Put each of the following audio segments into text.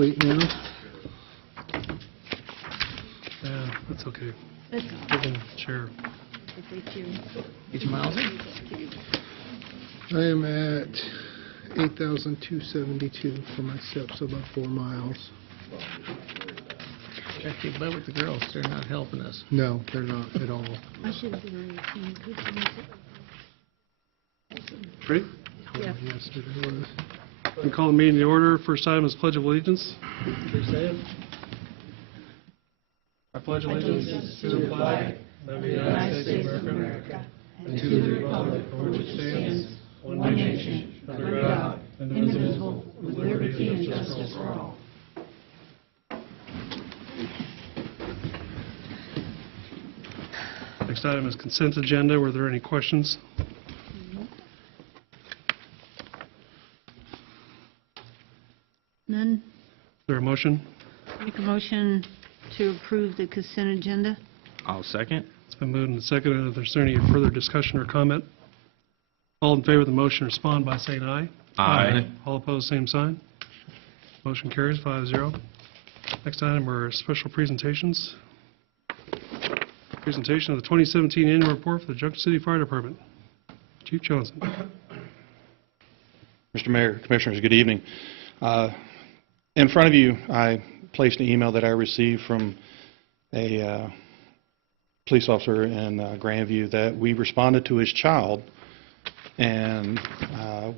wait now. Yeah, that's okay. That's Give them chair. what they do. Get your miles in? I am at 8,272 for my steps above 4 miles. Gotta keep up with the girls. They're not helping us. No, they're not at all. I should have been on your team. Could you miss it? Ready? Yeah. Yes, it was. We call the meeting to order. First item is Pledge of Allegiance. Please say it. I pledge allegiance to the flag of the United States of America and to the republic for which it stands, one nation, under God, indivisible, with liberty and justice for all. Next item is consent agenda. Were there any questions? None? Is there a motion? Make a motion to approve the consent agenda? I'll second. It's been moved and seconded. If there's any further discussion or comment, all in favor of the motion respond by saying aye. Aye. All opposed, same sign. Motion carries 5-0. Next item are special presentations. Presentation of the 2017 annual report for the Junction City Fire Department. Chief Johnson. Mr. Mayor, Commissioners, good evening. In front of you, I placed an email that I received from a police officer in Grandview that we responded to his child, and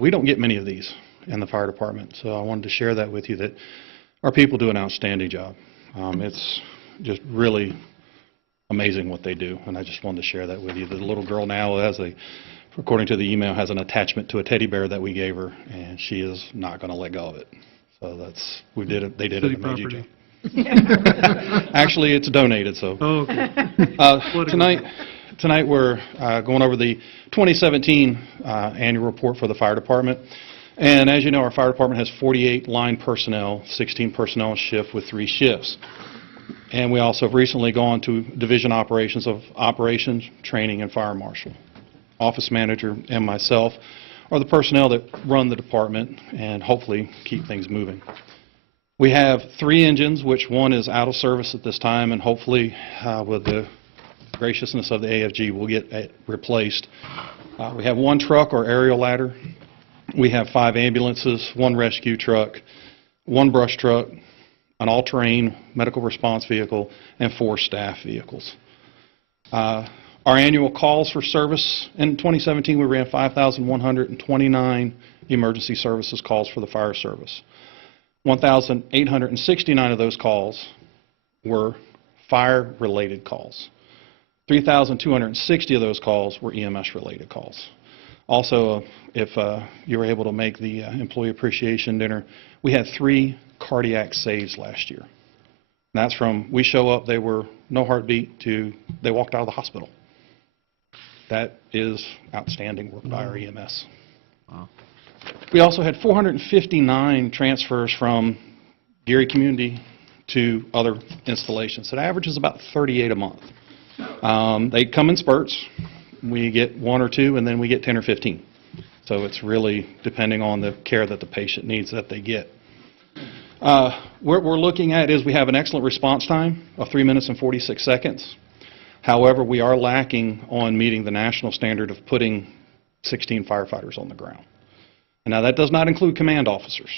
we don't get many of these in the fire department. So I wanted to share that with you, that our people do an outstanding job. It's just really amazing what they do, and I just wanted to share that with you. The little girl now has according to the email, has an attachment to a teddy bear that we gave her, and she is not going to let go of it. So they did City an amazing property. job. Actually, it's donated, so. Oh, okay. Tonight we're going over the 2017 annual report for the fire department. And as you know, our fire department has 48 line personnel, 16 personnel on shift with 3 shifts. And we also have recently gone to division operations of operations, training, and fire marshal. Office manager and myself are the personnel that run the department and hopefully keep things moving. We have 3 engines, which one is out of service at this time, and hopefully with the graciousness of the AFG, we'll get it replaced. We have 1 truck or aerial ladder. We have 5 ambulances, 1 rescue truck, 1 brush truck, an all-terrain medical response vehicle, and 4 staff vehicles. Our annual calls for service in 2017, we ran 5,129 emergency services calls for the fire service. 1,869 of those calls were fire-related calls. 3,260 of those calls were EMS-related calls. Also, if you were able to make the employee appreciation dinner, we had 3 cardiac saves last year. And that's from we show up, they were no heartbeat, to they walked out of the hospital. That is outstanding work by our EMS. Wow. We also had 459 transfers from Geary Community to other installations. So it averages about 38 a month. They come in spurts. We get 1 or 2, and then we get 10 or 15. So it's really depending on the care that the patient needs that they get. What we're looking at is we have an excellent response time of 3 minutes and 46 seconds. However, we are lacking on meeting the national standard of putting 16 firefighters on the ground. And now that does not include command officers.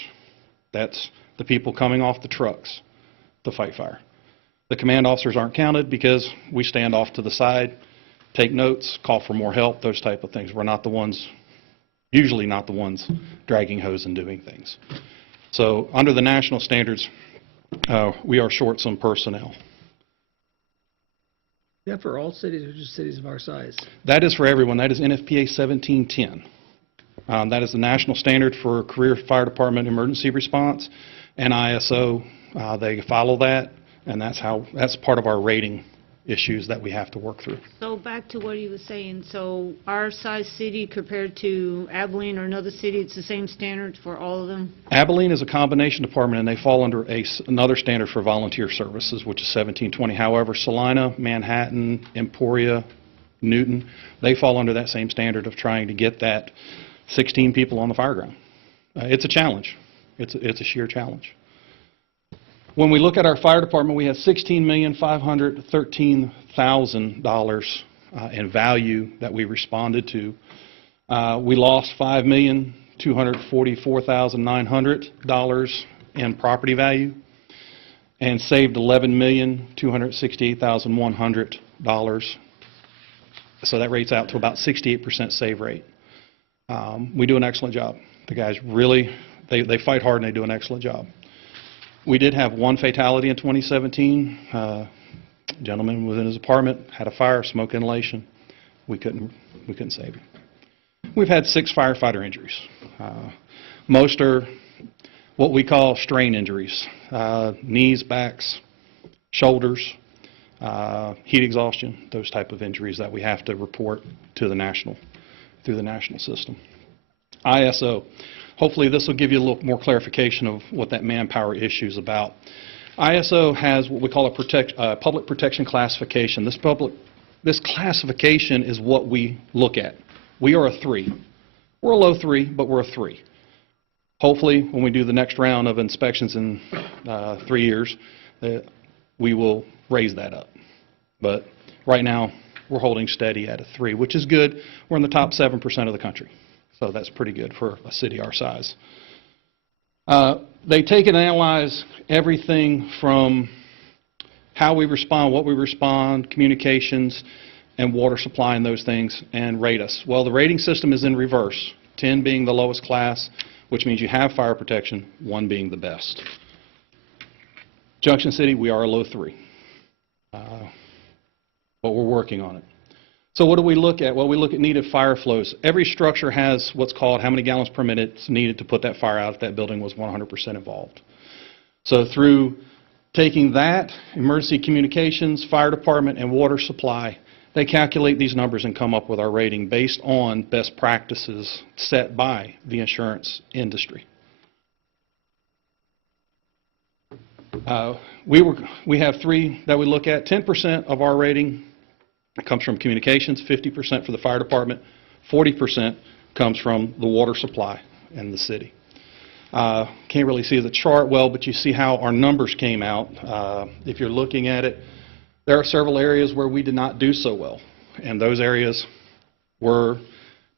That's the people coming off the trucks to fight fire. The command officers aren't counted because we stand off to the side, take notes, call for more help, those type of things. We're not the ones, usually not the ones dragging hose and doing things. So under the national standards, we are short some personnel. Is that for all cities or just cities of our size? That is for everyone. That is NFPA 1710. That is the national standard for career fire department emergency response, and ISO, they follow that, and that's part of our rating issues that we have to work through. So back to what he was saying, so our size city compared to Abilene or another city, it's the same standards for all of them? Abilene is a combination department, and they fall under another standard for volunteer services, which is 1720. However, Salina, Manhattan, Emporia, Newton, they fall under that same standard of trying to get that 16 people on the fire ground. It's a challenge. It's a sheer challenge. When we look at our fire department, we have $16,513,000 in value that we responded to. We lost $5,244,900 in property value and saved $11,268,100. So that rates out to about 68% save rate. We do an excellent job. The guys really, they fight hard and they do an excellent job. We did have one fatality in 2017. A gentleman was in his apartment, had a fire, smoke inhalation. We couldn't save him. We've had 6 firefighter injuries. Most are what we call strain injuries, knees, backs, shoulders, heat exhaustion, those type of injuries that we have to report to the national, through the national system. ISO. Hopefully this will give you a little more clarification of what that manpower issue is about. ISO has what we call a public protection classification. This classification is what we look at. We are a 3. We're a low 3, but we're a 3. Hopefully, when we do the next round of inspections in 3 years, we will raise that up. But right now, we're holding steady at a 3, which is good. We're in the top 7% of the country. So that's pretty good for a city our size. They take and analyze everything from how we respond, what we respond, communications, and water supply and those things, and rate us. Well, the rating system is in reverse, 10 being the lowest class, which means you have fire protection, 1 being the best. Junction City, we are a low 3, but we're working on it. So what do we look at? Well, we look at needed fire flows. Every structure has what's called how many gallons per minute is needed to put that fire out if that building was 100% involved. So through taking that, emergency communications, fire department, and water supply, they calculate these numbers and come up with our rating based on best practices set by the insurance industry. We have 3 that we look at. 10% of our rating comes from communications, 50% for the fire department, 40% comes from the water supply in the city. Can't really see the chart well, but you see how our numbers came out. If you're looking at it, there are several areas where we did not do so well, and those areas were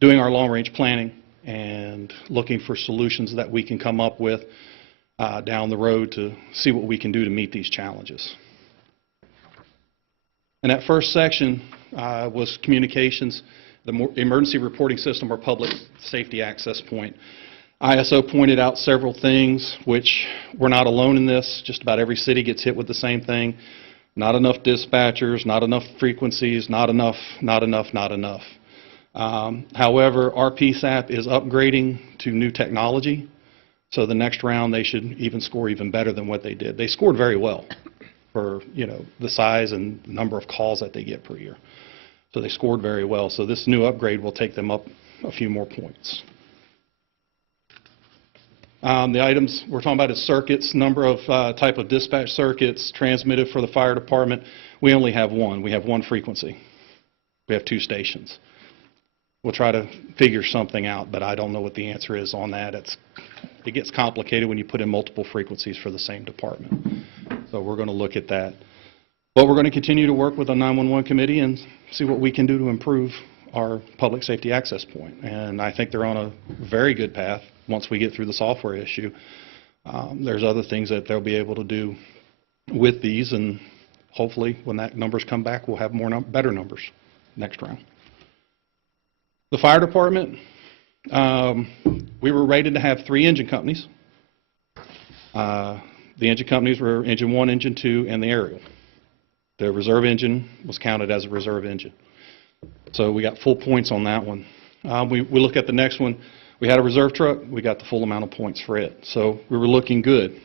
doing our long-range planning and looking for solutions that we can come up with down the road to see what we can do to meet these challenges. And that first section was communications, the emergency reporting system or public safety access point. ISO pointed out several things, which we're not alone in this. Just about every city gets hit with the same thing. Not enough dispatchers, not enough frequencies, not enough, not enough, not enough. However, our PSAP is upgrading to new technology, so the next round they should even score even better than what they did. They scored very well for, the size and number of calls that they get per year. So they scored very well. So this new upgrade will take them up a few more points. The items we're talking about is circuits, number of type of dispatch circuits transmitted for the fire department. We only have 1. We have 1 frequency. We have 2 stations. We'll try to figure something out, but I don't know what the answer is on that. It gets complicated when you put in multiple frequencies for the same department. So we're going to look at that. But we're going to continue to work with the 911 committee and see what we can do to improve our public safety access point. And I think they're on a very good path once we get through the software issue. There's other things that they'll be able to do with these, and hopefully when that numbers come back, we'll have better numbers next round. The fire department, we were rated to have 3 engine companies. The engine companies were engine 1, engine 2, and the aerial. The reserve engine was counted as a reserve engine. So we got full points on that one. We look at the next one. We had a reserve truck. We got the full amount of points for it. So we were looking good.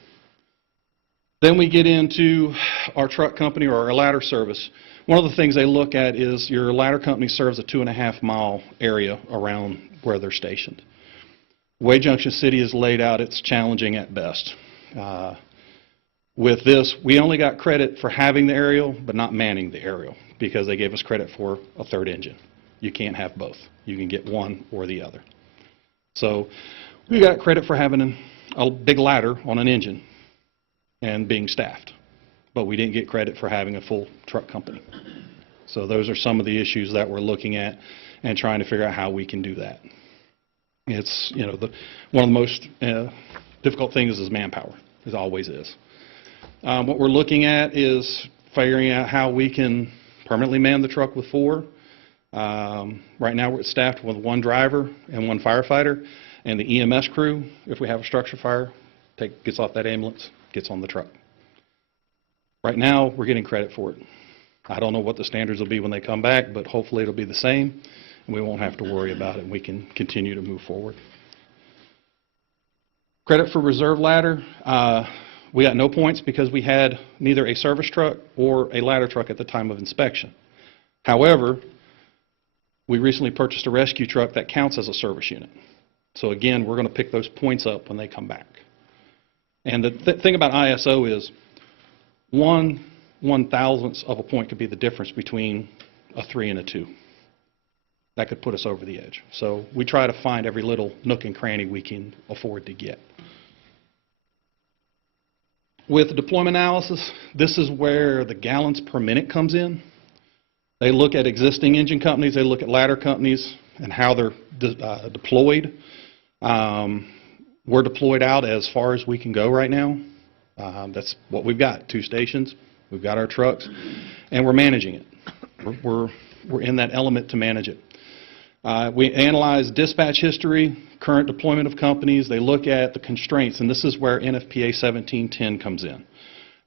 Then we get into our truck company or our ladder service. One of the things they look at is your ladder company serves a 2.5-mile area around where they're stationed. The way Junction City is laid out, it's challenging at best. With this, we only got credit for having the aerial, but not manning the aerial, because they gave us credit for a 3rd engine. You can't have both. You can get one or the other. So we got credit for having a big ladder on an engine. and being staffed. But we didn't get credit for having a full truck company. So those are some of the issues that we're looking at and trying to figure out how we can do that. It's, one of the most difficult things is manpower. It always is. What we're looking at is figuring out how we can permanently man the truck with 4. Right now we're staffed with 1 driver and 1 firefighter, and the EMS crew, if we have a structure fire, gets off that ambulance, gets on the truck. Right now we're getting credit for it. I don't know what the standards will be when they come back, but hopefully it'll be the same, and we won't have to worry about it, and we can continue to move forward. Credit for reserve ladder. We got no points because we had neither a service truck or a ladder truck at the time of inspection. However, we recently purchased a rescue truck that counts as a service unit. So again, we're going to pick those points up when they come back. And the thing about ISO is 1/1000th of a point could be the difference between a 3 and a 2. That could put us over the edge. So we try to find every little nook and cranny we can afford to get. With the deployment analysis, this is where the gallons per minute comes in. They look at existing engine companies, they look at ladder companies and how they're deployed. We're deployed out as far as we can go right now. That's what we've got, 2 stations. We've got our trucks, and we're managing it. We're in that element to manage it. We analyze dispatch history, current deployment of companies. They look at the constraints, and this is where NFPA 1710 comes in.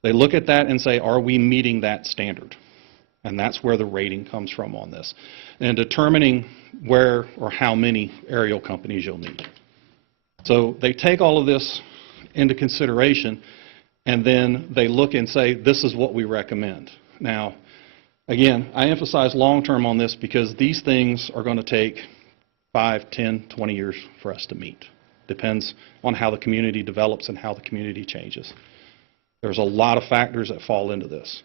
They look at that and say, are we meeting that standard? And that's where the rating comes from on this, and determining where or how many aerial companies you'll need. So they take all of this into consideration, and then they look and say, this is what we recommend. Now, again, I emphasize long-term on this because these things are going to take 5, 10, 20 years for us to meet. Depends on how the community develops and how the community changes. There's a lot of factors that fall into this.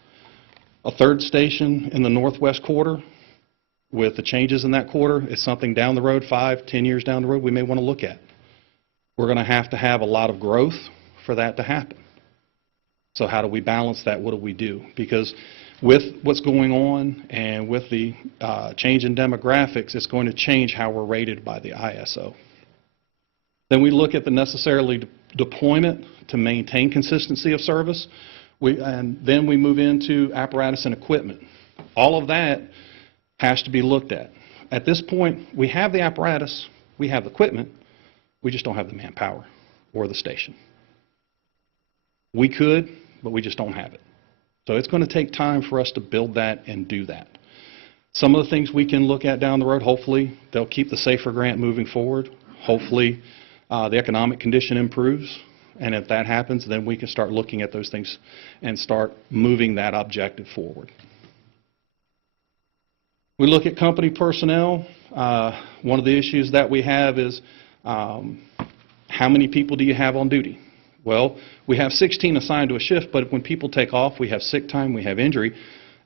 A 3rd station in the northwest quarter, with the changes in that quarter, is something down the road, 5, 10 years down the road, we may want to look at. We're going to have a lot of growth for that to happen. So how do we balance that? What do we do? Because with what's going on and with the change in demographics, it's going to change how we're rated by the ISO. Then we look at the necessarily deployment to maintain consistency of service, and then we move into apparatus and equipment. All of that has to be looked at. At this point, we have the apparatus, we have the equipment, we just don't have the manpower or the station. We could, but we just don't have it. So it's going to take time for us to build that and do that. Some of the things we can look at down the road, hopefully they'll keep the SAFER grant moving forward. Hopefully the economic condition improves, and if that happens, then we can start looking at those things and start moving that objective forward. We look at company personnel. One of the issues that we have is how many people do you have on duty? Well, we have 16 assigned to a shift, but when people take off, we have sick time, we have injury,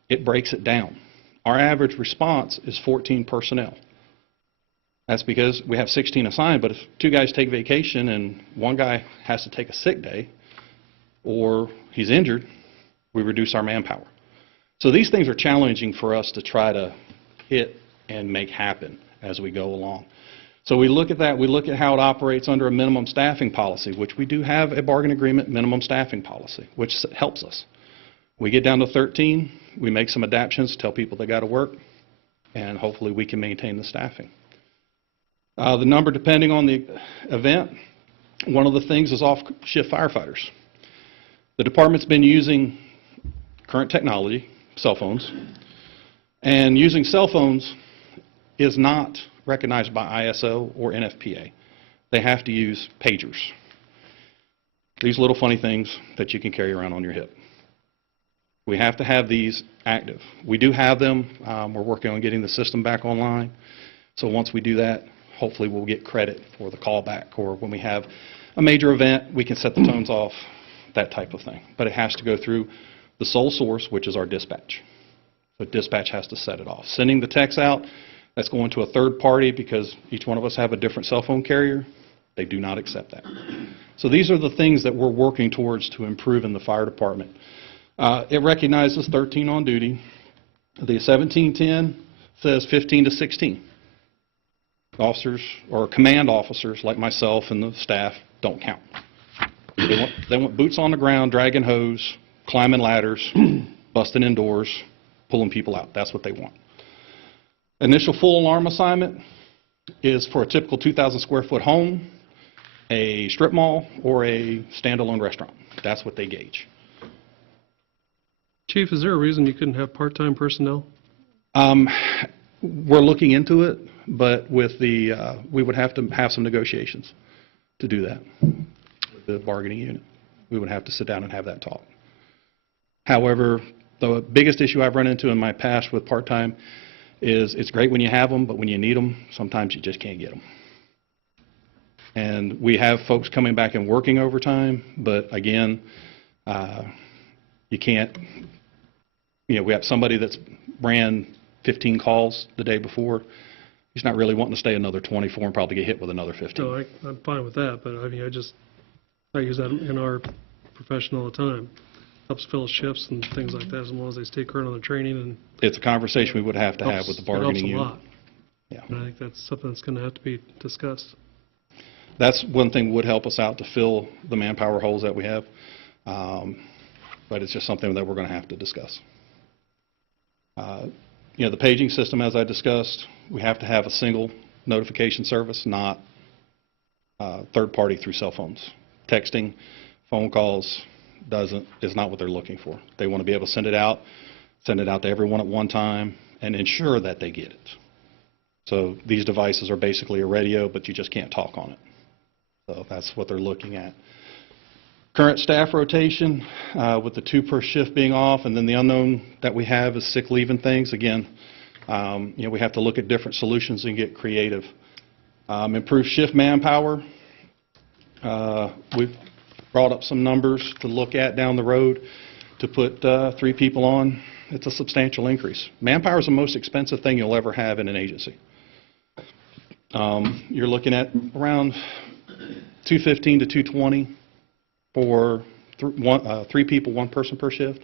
it breaks it down. Our average response is 14 personnel. That's because we have 16 assigned, but if 2 guys take vacation and 1 guy has to take a sick day or he's injured, we reduce our manpower. So these things are challenging for us to try to hit and make happen as we go along. So we look at that, we look at how it operates under a minimum staffing policy, which we do have a bargain agreement minimum staffing policy, which helps us. We get down to 13, we make some adaptions, tell people they got to work, and hopefully we can maintain the staffing. The number, depending on the event, one of the things is off-shift firefighters. The department's been using current technology, cell phones, and using cell phones is not recognized by ISO or NFPA. They have to use pagers. These little funny things that you can carry around on your hip. We have to have these active. We do have them. We're working on getting the system back online. So once we do that, hopefully we'll get credit for the callback, or when we have a major event, we can set the tones off, that type of thing. But it has to go through the sole source, which is our dispatch. So dispatch has to set it off. Sending the text out, that's going to a third party because each one of us have a different cell phone carrier. They do not accept that. So these are the things that we're working towards to improve in the fire department. It recognizes 13 on duty. The 1710 says 15 to 16. Officers or command officers like myself and the staff don't count. They want boots on the ground, dragging hose, climbing ladders, busting in doors, pulling people out. That's what they want. Initial full alarm assignment is for a typical 2,000 square foot home, a strip mall, or a standalone restaurant. That's what they gauge. Chief, is there a reason you couldn't have part-time personnel? We're looking into it, but with the, we would have to have some negotiations to do that with the bargaining unit. We would have to sit down and have that talk. However, the biggest issue I've run into in my past with part-time is it's great when you have them, but when you need them, sometimes you just can't get them. And we have folks coming back and working overtime, but again, you can't, we have somebody that's ran 15 calls the day before. He's not really wanting to stay another 24 and probably get hit with another 15. No, I'm fine with that, but I mean, I use that in our profession all the time. Helps fill shifts and things like that as long as they stay current on their training and. It's a conversation we would have to have with the bargaining unit. It helps a lot. Yeah. And I think that's something that's going to have to be discussed. That's one thing would help us out to fill the manpower holes that we have. But it's just something that we're going to have to discuss. The paging system, as I discussed, we have to have a single notification service, not third party through cell phones. Texting, phone calls is not what they're looking for. They want to be able to send it out to everyone at one time and ensure that they get it. So these devices are basically a radio, but you just can't talk on it. So that's what they're looking at. Current staff rotation, with the 2 per shift being off, and then the unknown that we have is sick leave and things. Again, we have to look at different solutions and get creative. Improve shift manpower. We've brought up some numbers to look at down the road to put 3 people on. It's a substantial increase. Manpower is the most expensive thing you'll ever have in an agency. You're looking at around $215 to $220 for 3 people, 1 person per shift.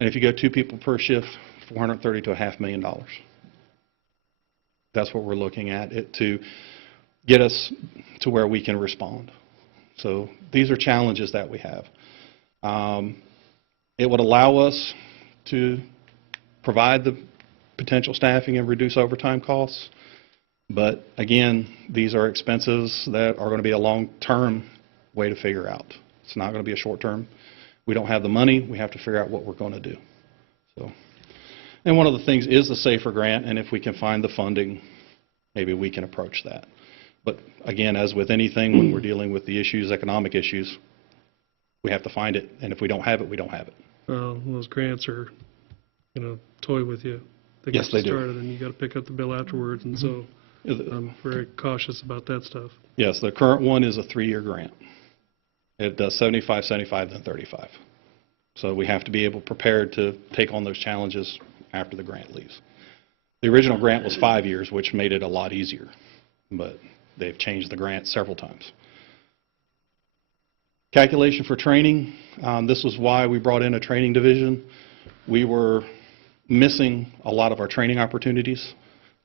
And if you go 2 people per shift, $430,000 to $500,000. That's what we're looking at it to get us to where we can respond. So these are challenges that we have. It would allow us to provide the potential staffing and reduce overtime costs. But again, these are expenses that are going to be a long-term way to figure out. It's not going to be a short-term. We don't have the money. We have to figure out what we're going to do. So, and one of the things is the SAFER grant, and if we can find the funding, maybe we can approach that. But again, as with anything, when we're dealing with the issues, economic issues, we have to find it, and if we don't have it, we don't have it. Well, those grants are, toy with you. They Yes, get they you do. started, and you got to pick up the bill afterwards, and so I'm very cautious about that stuff. Yes, the current one is a 3-year grant. It does 75, 75, then 35. So we have to be prepared to take on those challenges after the grant leaves. The original grant was 5 years, which made it a lot easier, but they've changed the grant several times. Calculation for training, this was why we brought in a training division. We were missing a lot of our training opportunities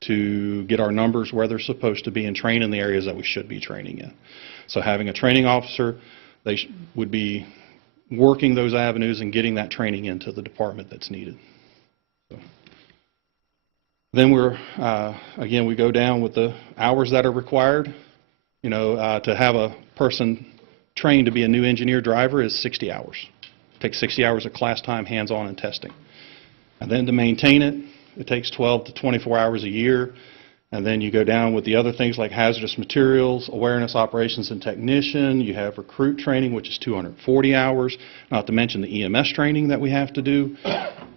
to get our numbers where they're supposed to be and train in the areas that we should be training in. So having a training officer, they would be working those avenues and getting that training into the department that's needed. So. Then again, we go down with the hours that are required. To have a person trained to be a new engineer driver is 60 hours. It takes 60 hours of class time, hands-on, and testing. And then to maintain it, it takes 12 to 24 hours a year. And then you go down with the other things like hazardous materials, awareness, operations, and technician. You have recruit training, which is 240 hours, not to mention the EMS training that we have to do,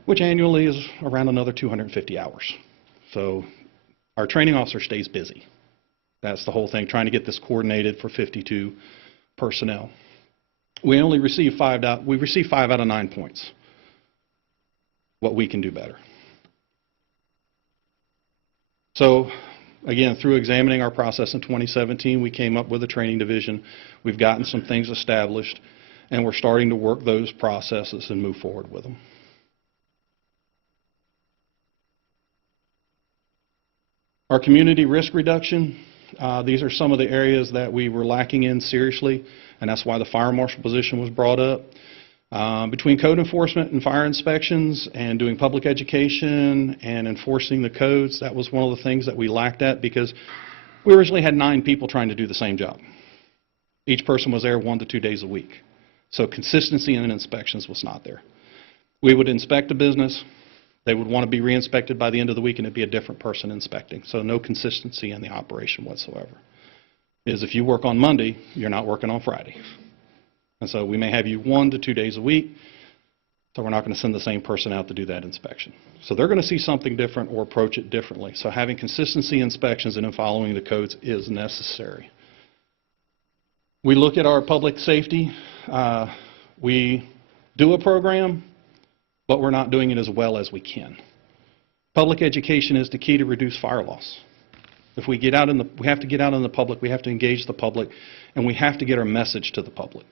which annually is around another 250 hours. So our training officer stays busy. That's the whole thing, trying to get this coordinated for 52 personnel. We only receive 5 out of 9 points. What we can do better. So again, through examining our process in 2017, we came up with a training division. We've gotten some things established, and we're starting to work those processes and move forward with them. Our community risk reduction, these are some of the areas that we were lacking in seriously, and that's why the fire marshal position was brought up. Between code enforcement and fire inspections and doing public education and enforcing the codes, that was one of the things that we lacked at, because we originally had 9 people trying to do the same job. Each person was there 1 to 2 days a week. So consistency in inspections was not there. We would inspect a business, they would want to be re-inspected by the end of the week, and it'd be a different person inspecting. So no consistency in the operation whatsoever. If you work on Monday, you're not working on Friday. And so we may have you 1 to 2 days a week, so we're not going to send the same person out to do that inspection. So they're going to see something different or approach it differently. So having consistency inspections and in following the codes is necessary. We look at our public safety. We do a program, but we're not doing it as well as we can. Public education is the key to reduce fire loss. If we get out we have to get out in the public, we have to engage the public, and we have to get our message to the public.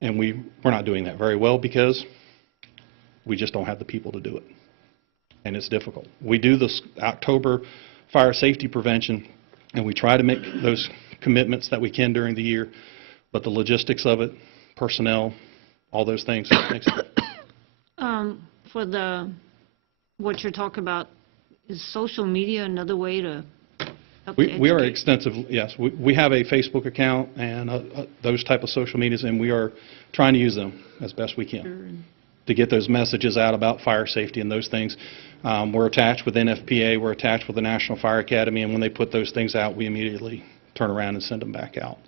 And we're not doing that very well because we just don't have the people to do it. And it's difficult. We do this October fire safety prevention, and we try to make those commitments that we can during the year, but the logistics of it, personnel, all those things, makes it. For what you're talking about, is social media another way to help to We are educate? extensive, yes. We have a Facebook account and those type of social medias, and we are trying to use them as best we can to get those messages out about fire safety and those things. We're attached with NFPA, we're attached with the National Fire Academy, and when they put those things out, we immediately turn around and send them back out.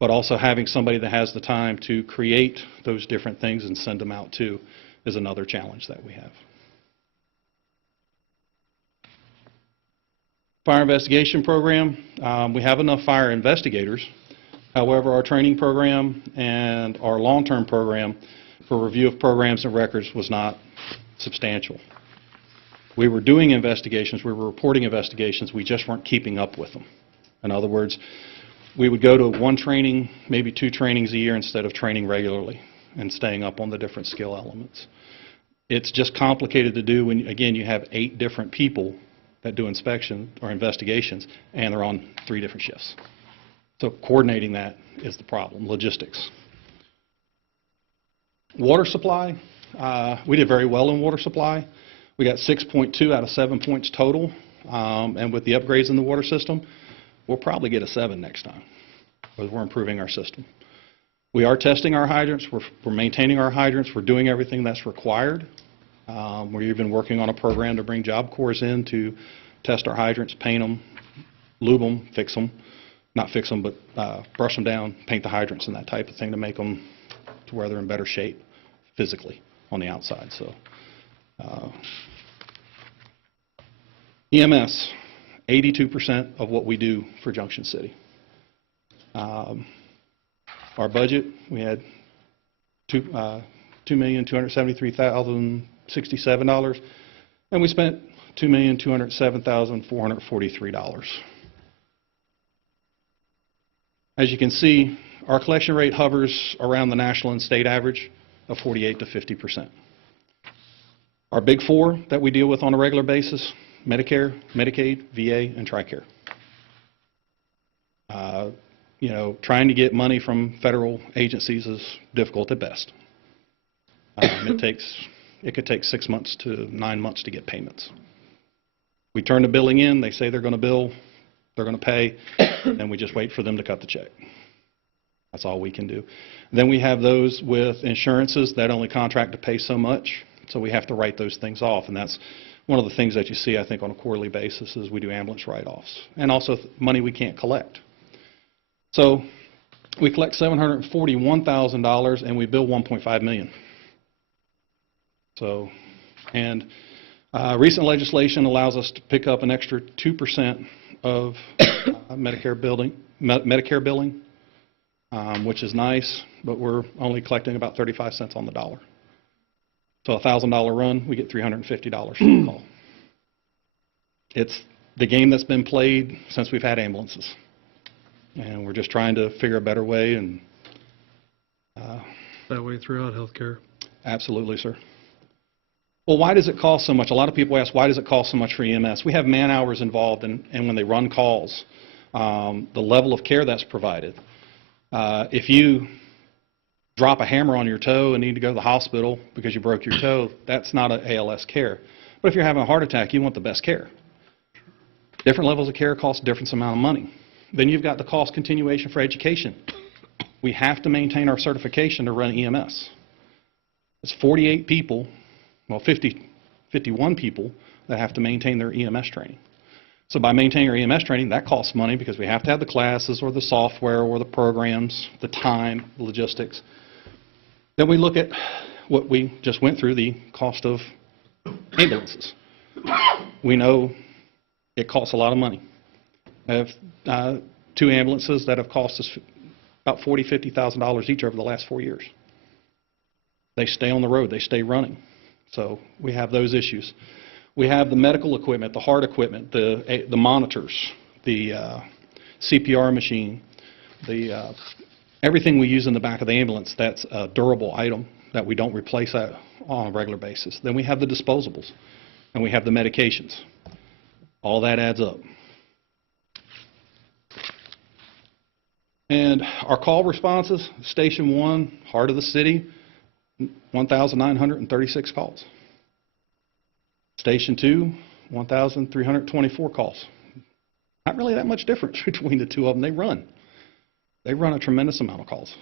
But also having somebody that has the time to create those different things and send them out too is another challenge that we have. Fire investigation program, we have enough fire investigators. However, our training program and our long-term program for review of programs and records was not substantial. We were doing investigations, we were reporting investigations, we just weren't keeping up with them. In other words, we would go to 1 training, maybe 2 trainings a year instead of training regularly and staying up on the different skill elements. It's just complicated to do when, again, you have 8 different people that do inspection or investigations, and they're on 3 different shifts. So coordinating that is the problem, logistics. Water supply, we did very well in water supply. We got 6.2 out of 7 points total, and with the upgrades in the water system, we'll probably get a 7 next time, because we're improving our system. We are testing our hydrants, we're maintaining our hydrants, we're doing everything that's required. We're even working on a program to bring Job Corps in to test our hydrants, paint them, lube them, fix them. Not fix them, but brush them down, paint the hydrants and that type of thing to make them to where they're in better shape physically on the outside. So, EMS, 82% of what we do for Junction City. Our budget, we had $2,273,067, and we spent $2,207,443. As you can see, our collection rate hovers around the national and state average of 48 to 50%. Our big 4 that we deal with on a regular basis, Medicare, Medicaid, VA, and TRICARE. Trying to get money from federal agencies is difficult at best. It could take 6 months to 9 months to get payments. We turn the billing in, they say they're going to bill, they're going to pay, and we just wait for them to cut the check. That's all we can do. Then we have those with insurances that only contract to pay so much, so we have to write those things off, and that's one of the things that you see, I think, on a quarterly basis is we do ambulance write-offs, and also money we can't collect. So we collect $741,000 and we bill $1.5 million. So, and recent legislation allows us to pick up an extra 2% of Medicare billing, which is nice, but we're only collecting about 35 cents on the dollar. So a $1,000 run, we get $350 for the call. the game that's been played since we've had ambulances. And we're just trying to figure a better way, and That way throughout healthcare. absolutely, sir. Well, why does it cost so much? A lot of people ask, why does it cost so much for EMS? We have man hours involved, and when they run calls, the level of care that's provided. If you drop a hammer on your toe and need to go to the hospital because you broke your toe, that's not an ALS care. But if you're having a heart attack, you want the best care. Different levels of care cost different amount of money. Then you've got the cost continuation for education. We have to maintain our certification to run EMS. It's 48 people, well, 51 people that have to maintain their EMS training. So by maintaining our EMS training, that costs money because we have to have the classes or the software or the programs, the time, the logistics. Then we look at what we just went through, the cost of ambulances. We know it costs a lot of money. I have 2 ambulances that have cost us about $40,000, $50,000 each over the last 4 years. They stay on the road. They stay running. So we have those issues. We have the medical equipment, the heart equipment, the monitors, the CPR machine, everything we use in the back of the ambulance that's a durable item that we don't replace that on a regular basis. Then we have the disposables, and we have the medications. All that adds up. And our call responses, Station 1, heart of the city, 1,936 calls. Station 2, 1,324 calls. Not really that much difference between the two of them. They run a tremendous amount of calls.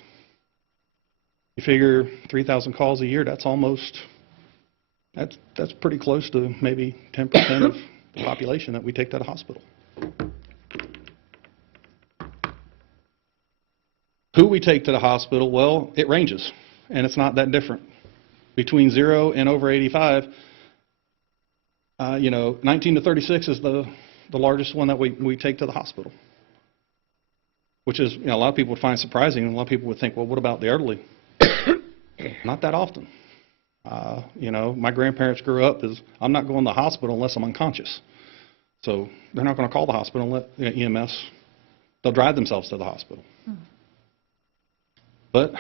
You figure 3,000 calls a year, that's pretty close to maybe 10% of the population that we take to the hospital. Who we take to the hospital, well, it ranges, and it's not that different. Between 0 and over 85, 19 to 36 is the largest one that we take to the hospital, which is, a lot of people would find surprising, and a lot of people would think, well, what about the elderly? Not that often. My grandparents grew up as, I'm not going to the hospital unless I'm unconscious. So they're not going to call the hospital and let EMS, they'll drive themselves to the hospital. But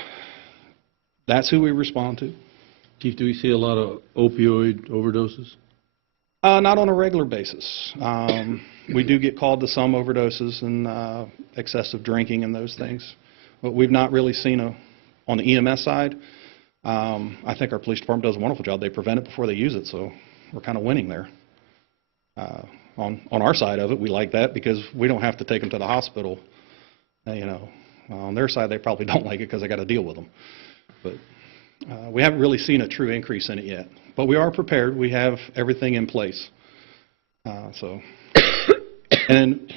that's who we respond to. Chief, do we see a lot of opioid overdoses? Not on a regular basis. We do get called to some overdoses and excessive drinking and those things. But we've not really seen on the EMS side, I think our police department does a wonderful job. They prevent it before they use it, so we're kind of winning there. On our side of it, we like that because we don't have to take them to the hospital. On their side, they probably don't like it because they got to deal with them. But we haven't really seen a true increase in it yet. But we are prepared. We have everything in place. And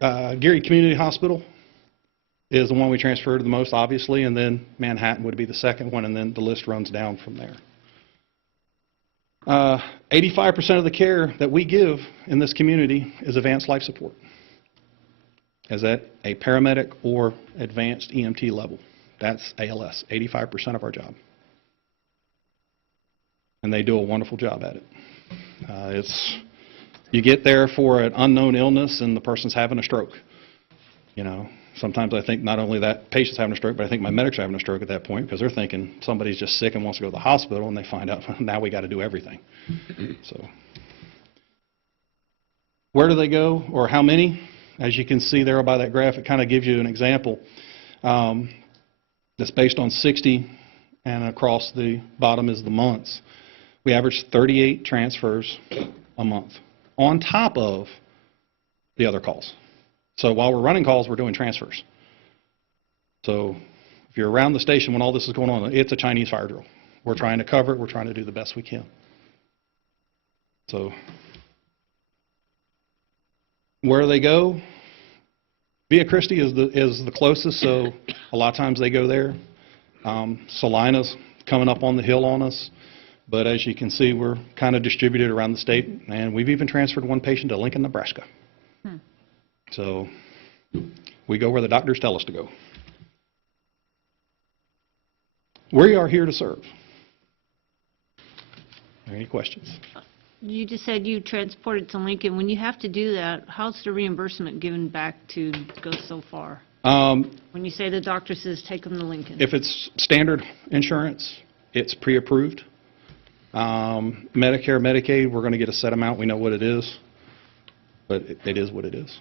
Geary Community Hospital is the one we transferred the most, obviously, and then Manhattan would be the second one, and then the list runs down from there. 85% of the care that we give in this community is advanced life support. Is at a paramedic or advanced EMT level. That's ALS, 85% of our job. And they do a wonderful job at it. You get there for an unknown illness and the person's having a stroke. Sometimes I think not only that patient's having a stroke, but I think my medics are having a stroke at that point because they're thinking somebody's just sick and wants to go to the hospital, and they find out now we got to do everything. So where do they go, or how many? As you can see there by that graph, it kind of gives you an example. That's based on 60, and across the bottom is the months. We average 38 transfers a month on top of the other calls. So while we're running calls, we're doing transfers. So if you're around the station when all this is going on, it's a Chinese fire drill. We're trying to cover it. We're trying to do the best we can. So where they go, Via Christi is the closest, so a lot of times they go there. Salina's coming up on the hill on us, but as you can see, we're kind of distributed around the state, and we've even transferred one patient to Lincoln, Nebraska. So we go where the doctors tell us to go. We are here to serve. Are there any questions? You just said you transported to Lincoln. When you have to do that, how's the reimbursement given back to go so far? When you say the doctor says take them to Lincoln? If it's standard insurance, it's pre-approved. Medicare, Medicaid, we're going to get a set amount. We know what it is, but it is what it is.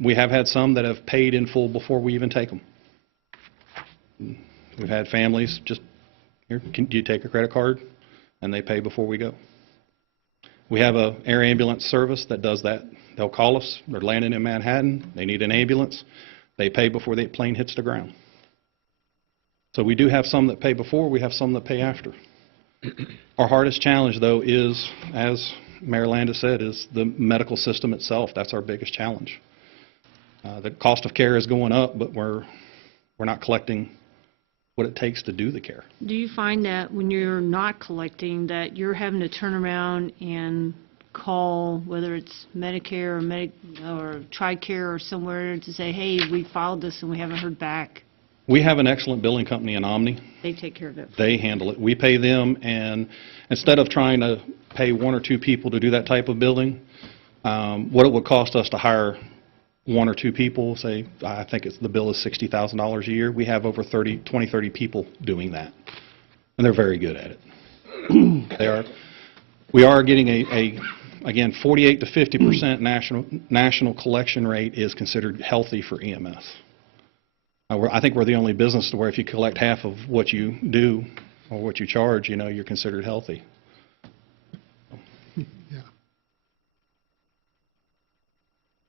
We have had some that have paid in full before we even take them. We've had families just, here, do you take a credit card? And they pay before we go. We have a air ambulance service that does that. They'll call us. They're landing in Manhattan. They need an ambulance. They pay before the plane hits the ground. So we do have some that pay before. We have some that pay after. Our hardest challenge, though, is, as Mayor Landis said, is the medical system itself. That's our biggest challenge. The cost of care is going up, but we're not collecting what it takes to do the care. Do you find that when you're not collecting, that you're having to turn around and call, whether it's Medicare or TRICARE or somewhere, to say, hey, we filed this and we haven't heard back? We have an excellent billing company in Omni. They take care of it. They handle it. We pay them, and instead of trying to pay one or two people to do that type of billing, what it would cost us to hire one or two people, say, I think the bill is $60,000 a year. We have over 20, 30 people doing that, and they're very good at it. We are getting again, 48 to 50% national collection rate is considered healthy for EMS. I think we're the only business to where if you collect half of what you do or what you charge, you're considered healthy. Yeah.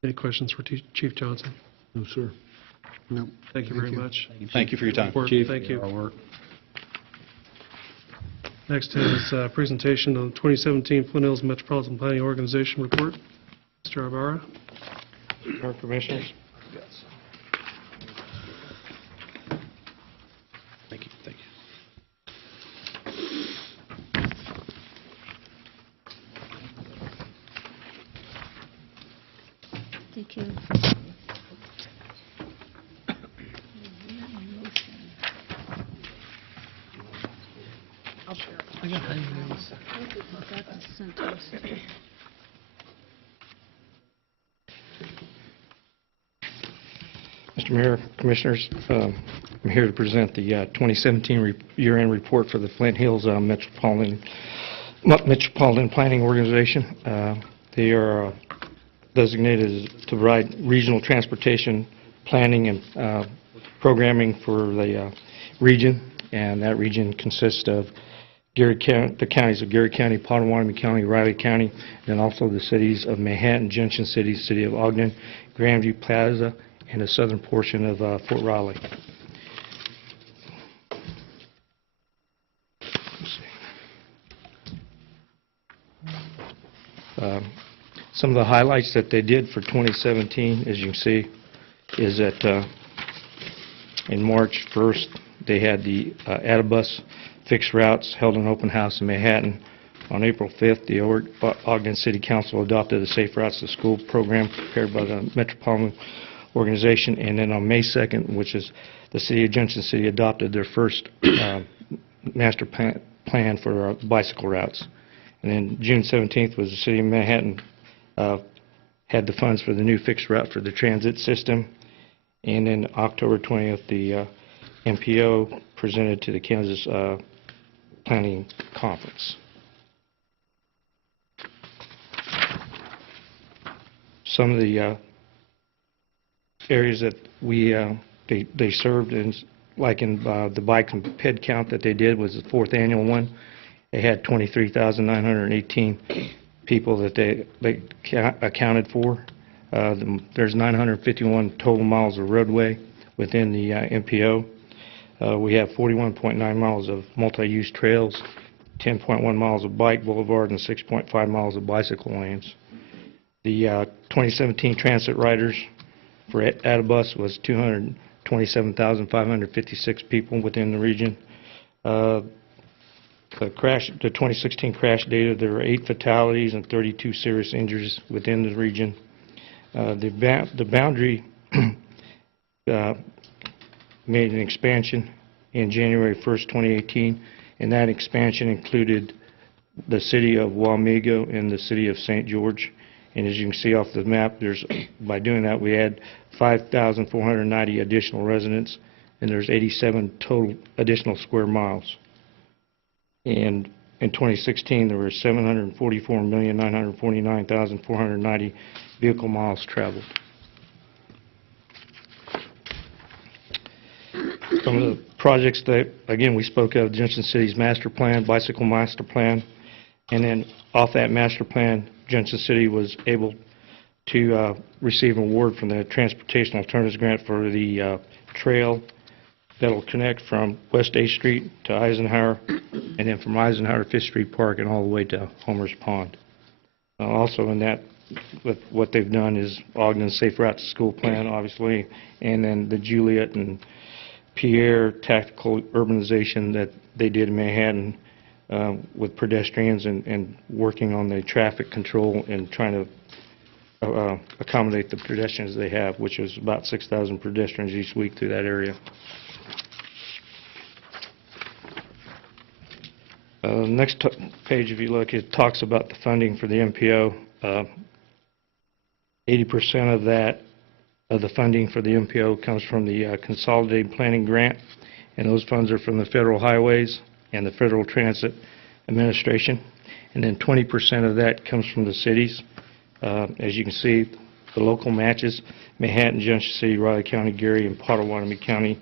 Any questions for Chief Johnson? No, sir. No. Thank you very much. Thank you for your time. Chief, thank you. Next is a presentation on the 2017 Flint Hills Metropolitan Planning Organization report. Mr. Ibarra. Our commissioners. Thank you. Thank you. Thank you. I got hundreds. Mr. Mayor, Commissioners, I'm here to present the 2017 year-end report for the Flint Hills Metropolitan Planning Organization. They are designated to provide regional transportation planning and programming for the region, and that region consists of the counties of Gary County, Potawatomi County, Riley County, and also the cities of Manhattan, Junction City, City of Ogden, Grandview Plaza, and the southern portion of Fort Riley. Some of the highlights that they did for 2017, as you can see, is that in March 1st, they had the Adabus fixed routes held an open house in Manhattan. On April 5th, the Ogden City Council adopted a Safe Routes to School program prepared by the Metropolitan Organization. And then on May 2nd, which is the City of Junction City, adopted their first master plan for bicycle routes. And then June 17th was the City of Manhattan had the funds for the new fixed route for the transit system. And then October 20th, the MPO presented to the Kansas Planning Conference. Some of the areas that they served in, like in the bike and ped count that they did, was the 4th annual one. They had 23,918 people that they accounted for. There's 951 total miles of roadway within the MPO. We have 41.9 miles of multi-use trails, 10.1 miles of bike boulevard, and 6.5 miles of bicycle lanes. The 2017 transit riders for Adabus was 227,556 people within the region. The 2016 crash data, there were 8 fatalities and 32 serious injuries within the region. The boundary made an expansion in January 1st, 2018, and that expansion included the city of Wamego and the city of St. George. And as you can see off the map, by doing that, we add 5,490 additional residents, and there's 87 total additional square miles. And in 2016, there were 744,949,490 vehicle miles traveled. Some of the projects that, again, we spoke of, Junction City's master plan, bicycle master plan, and then off that master plan, Junction City was able to receive an award from the Transportation Alternatives Grant for the trail that will connect from West 8th Street to Eisenhower, and then from Eisenhower to 5th Street Park and all the way to Homer's Pond. Also in that, what they've done is Ogden Safe Route to School Plan, obviously, and then the Juliet and Pierre tactical urbanization that they did in Manhattan with pedestrians and working on the traffic control and trying to accommodate the pedestrians they have, which is about 6,000 pedestrians each week through that area. Next page, if you look, it talks about the funding for the MPO. 80% of that, of the funding for the MPO comes from the Consolidated Planning Grant, and those funds are from the Federal Highways and the Federal Transit Administration. And then 20% of that comes from the cities. As you can see, the local matches, Manhattan, Junction City, Riley County, Gary, and Pottawatomie County.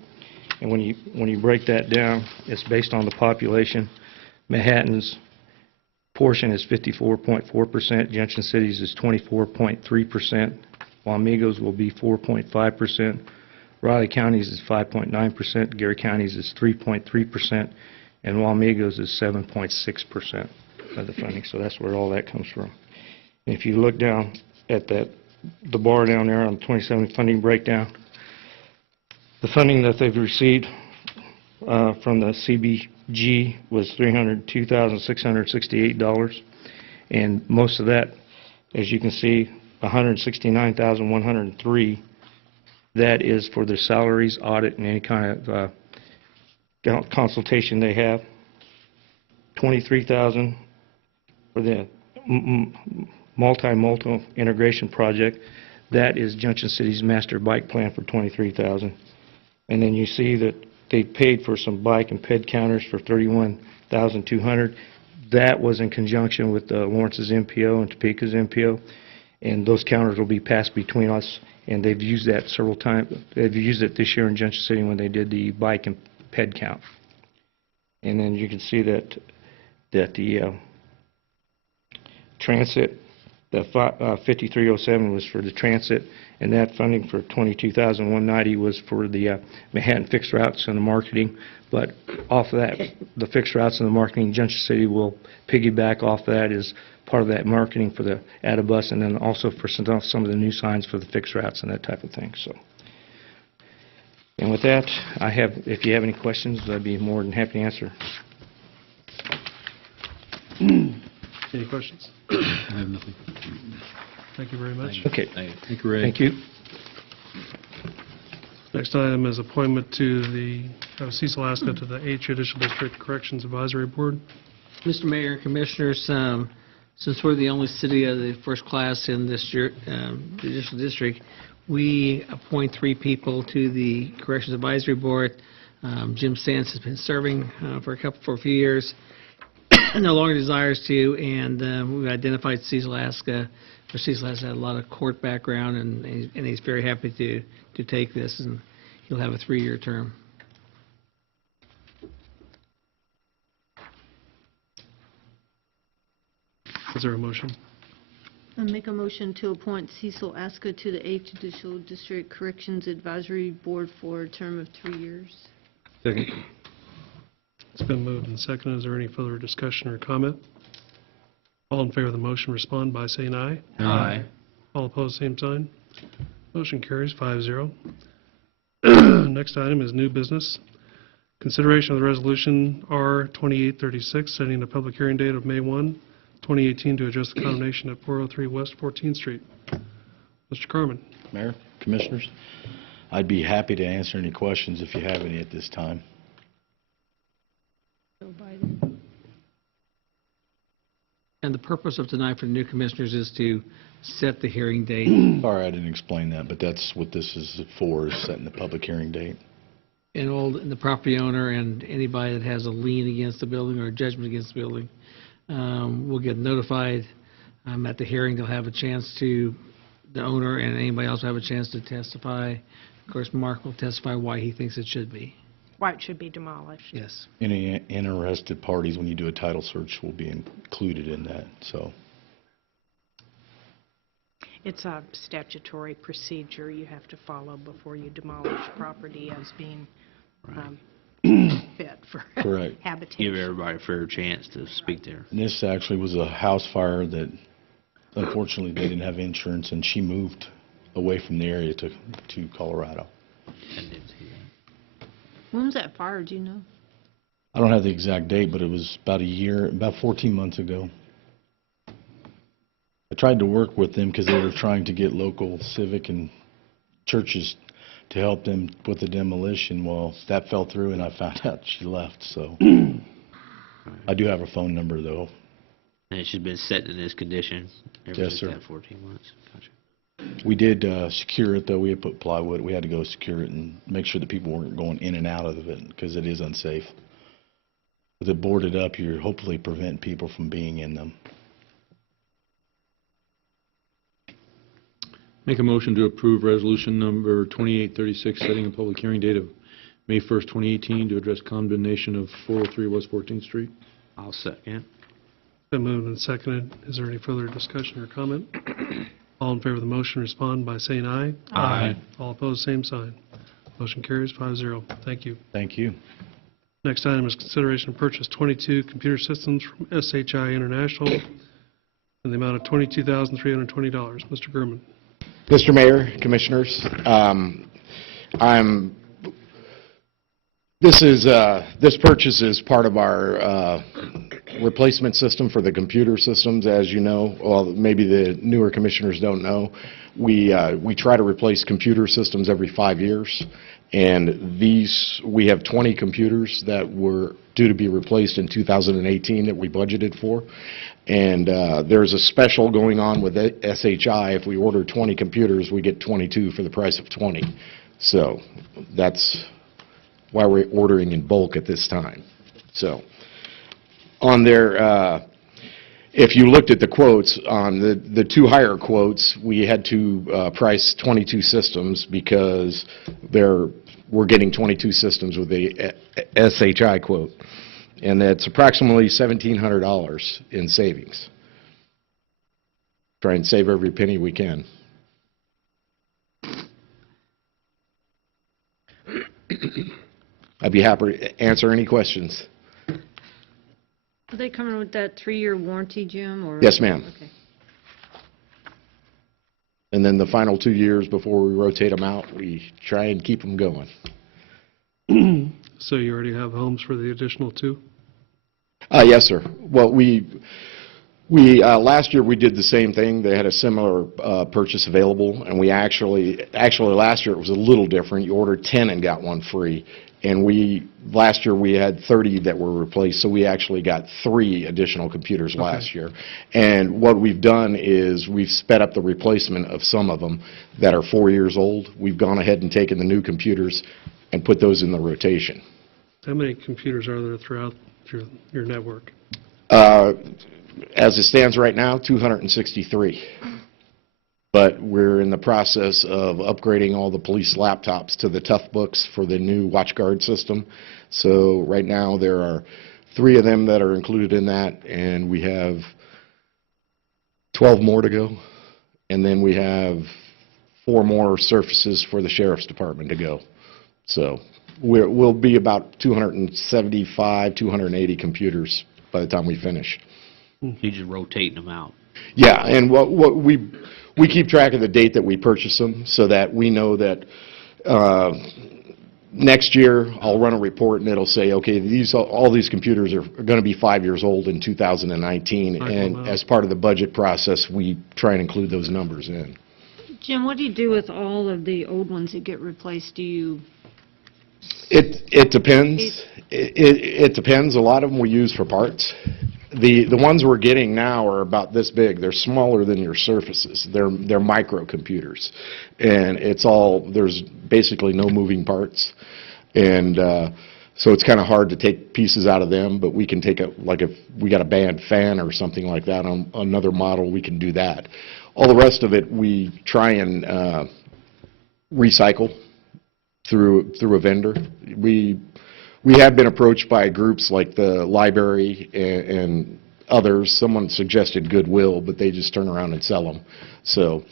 And when you break that down, it's based on the population. Manhattan's portion is 54.4%, Junction City's is 24.3%, Wamego's will be 4.5%, Riley County's is 5.9%, Gary County's is 3.3%, and Wamego's is 7.6% of the funding. So that's where all that comes from. And if you look down at the bar down there on the 2017 funding breakdown, the funding that they've received from the CBG was $302,668, and most of that, as you can see, $169,103, that is for their salaries, audit, and any kind of consultation they have. $23,000 for the multimodal integration project. That is Junction City's master bike plan for $23,000. And then you see that they paid for some bike and ped counters for $31,200. That was in conjunction with Lawrence's MPO and Topeka's MPO, and those counters will be passed between us. And they've used that several times. They've used it this year in Junction City when they did the bike and ped count. And then you can see that the transit, the 5307 was for the transit, and that funding for $22,190 was for the Manhattan fixed routes and the marketing. But off of that, the fixed routes and the marketing, Junction City will piggyback off that as part of that marketing for the Adabus, and then also for some of the new signs for the fixed routes and that type of thing. So, and with that, if you have any questions, I'd be more than happy to answer. Any questions? I have nothing. Thank you very much. Okay. Thank you, Ray. Thank you. Next item is appointment to the Cecil Aska to the 8th Judicial District Corrections Advisory Board. Mr. Mayor and Commissioners, since we're the only city of the first class in this judicial district, we appoint 3 people to the Corrections Advisory Board. Jim Sands has been serving for a few years, no longer desires to, and we've identified Cecil Aska. Cecil has had a lot of court background, and he's very happy to take this, and he'll have a 3-year term. Is there a motion? I make a motion to appoint Cecil Aska to the 8th Judicial District Corrections Advisory Board for a term of 3 years. Second. It's been moved and seconded. Is there any further discussion or comment? All in favor of the motion respond by saying aye. Aye. All opposed, same sign. Motion carries 5-0. Next item is new business. Consideration of the resolution R 2836, setting a public hearing date of May 1, 2018 to address the condemnation at 403 West 14th Street. Mr. Carmen. Mayor, Commissioners, I'd be happy to answer any questions if you have any at this time. Joe Biden. And the purpose of tonight for the new commissioners is to set the hearing date. Sorry I didn't explain that, but that's what this is for, is setting the public hearing date. And the property owner and anybody that has a lien against the building or a judgment against the building will get notified at the hearing. They'll have a chance to, the owner and anybody else will have a chance to testify. Of course, Mark will testify why he thinks it should be. Why it should be demolished. Yes. Any interested parties, when you do a title search, will be included in that, so. It's a statutory procedure you have to follow before you demolish property as being fit for Correct. habitation. Give everybody a fair chance to speak there. And this actually was a house fire that unfortunately they didn't have insurance, and she moved away from the area to Colorado. I didn't see that. When was that fire, do you know? I don't have the exact date, but it was about 14 months ago. I tried to work with them because they were trying to get local civic and churches to help them with the demolition. Well, that fell through, and I found out she left, so. I do have her phone number, though. And she's been set in this condition ever Yes, since sir. that 14 months. Gotcha. We did secure it, though. We had put plywood. We had to go secure it and make sure that people weren't going in and out of it because it is unsafe. With it boarded up, you're hopefully prevent people from being in them. Make a motion to approve resolution number 2836, setting a public hearing date of May 1st, 2018, to address condemnation of 403 West 14th Street. I'll second. Been moved and seconded. Is there any further discussion or comment? All in favor of the motion respond by saying aye. Aye. All opposed, same sign. Motion carries 5-0. Thank you. Thank you. Next item is consideration of purchase 22 computer systems from SHI International in the amount of $22,320. Mr. Gurman. Mr. Mayor, Commissioners, this purchase is part of our replacement system for the computer systems. As you know, well, maybe the newer commissioners don't know, we try to replace computer systems every 5 years, and we have 20 computers that were due to be replaced in 2018 that we budgeted for. And there's a special going on with SHI. If we order 20 computers, we get 22 for the price of 20. So that's why we're ordering in bulk at this time. So on their, if you looked at the quotes, on the two higher quotes, we had to price 22 systems because we're getting 22 systems with the SHI quote. And that's approximately $1,700 in savings. Try and save every penny we can. I'd be happy to answer any questions. Are they coming with that 3-year warranty, Jim, or? Yes, ma'am. Okay. And then the final 2 years before we rotate them out, we try and keep them going. So you already have homes for the additional two? Yes, sir. Well, we last year we did the same thing. They had a similar purchase available, and we actually last year it was a little different. You ordered 10 and got one free. And last year we had 30 that were replaced, so we actually got 3 additional computers last year. And what we've done is we've sped up the replacement of some of them that are 4 years old. We've gone ahead and taken the new computers and put those in the rotation. How many computers are there throughout your network? As it stands right now, 263. But we're in the process of upgrading all the police laptops to the Toughbooks for the new WatchGuard system. So right now there are 3 of them that are included in that, and we have 12 more to go. And then we have 4 more surfaces for the Sheriff's Department to go. So we'll be about 275, 280 computers by the time we finish. You just rotating them out. Yeah, and what we keep track of the date that we purchase them so that we know that next year I'll run a report and it'll say, okay, all these computers are going to be 5 years old in 2019, and as part of the budget process, we try and include those numbers in. Jim, what do you do with all of the old ones that get replaced? Do you? It depends. It depends. A lot of them we use for parts. The ones we're getting now are about this big. They're smaller than your Surfaces. They're microcomputers. And there's basically no moving parts. And so it's kind of hard to take pieces out of them, but we can take like if we got a bad fan or something like that on another model, we can do that. All the rest of it, we try and recycle through a vendor. We have been approached by groups like the library and others. Someone suggested Goodwill, but they just turn around and sell them. So,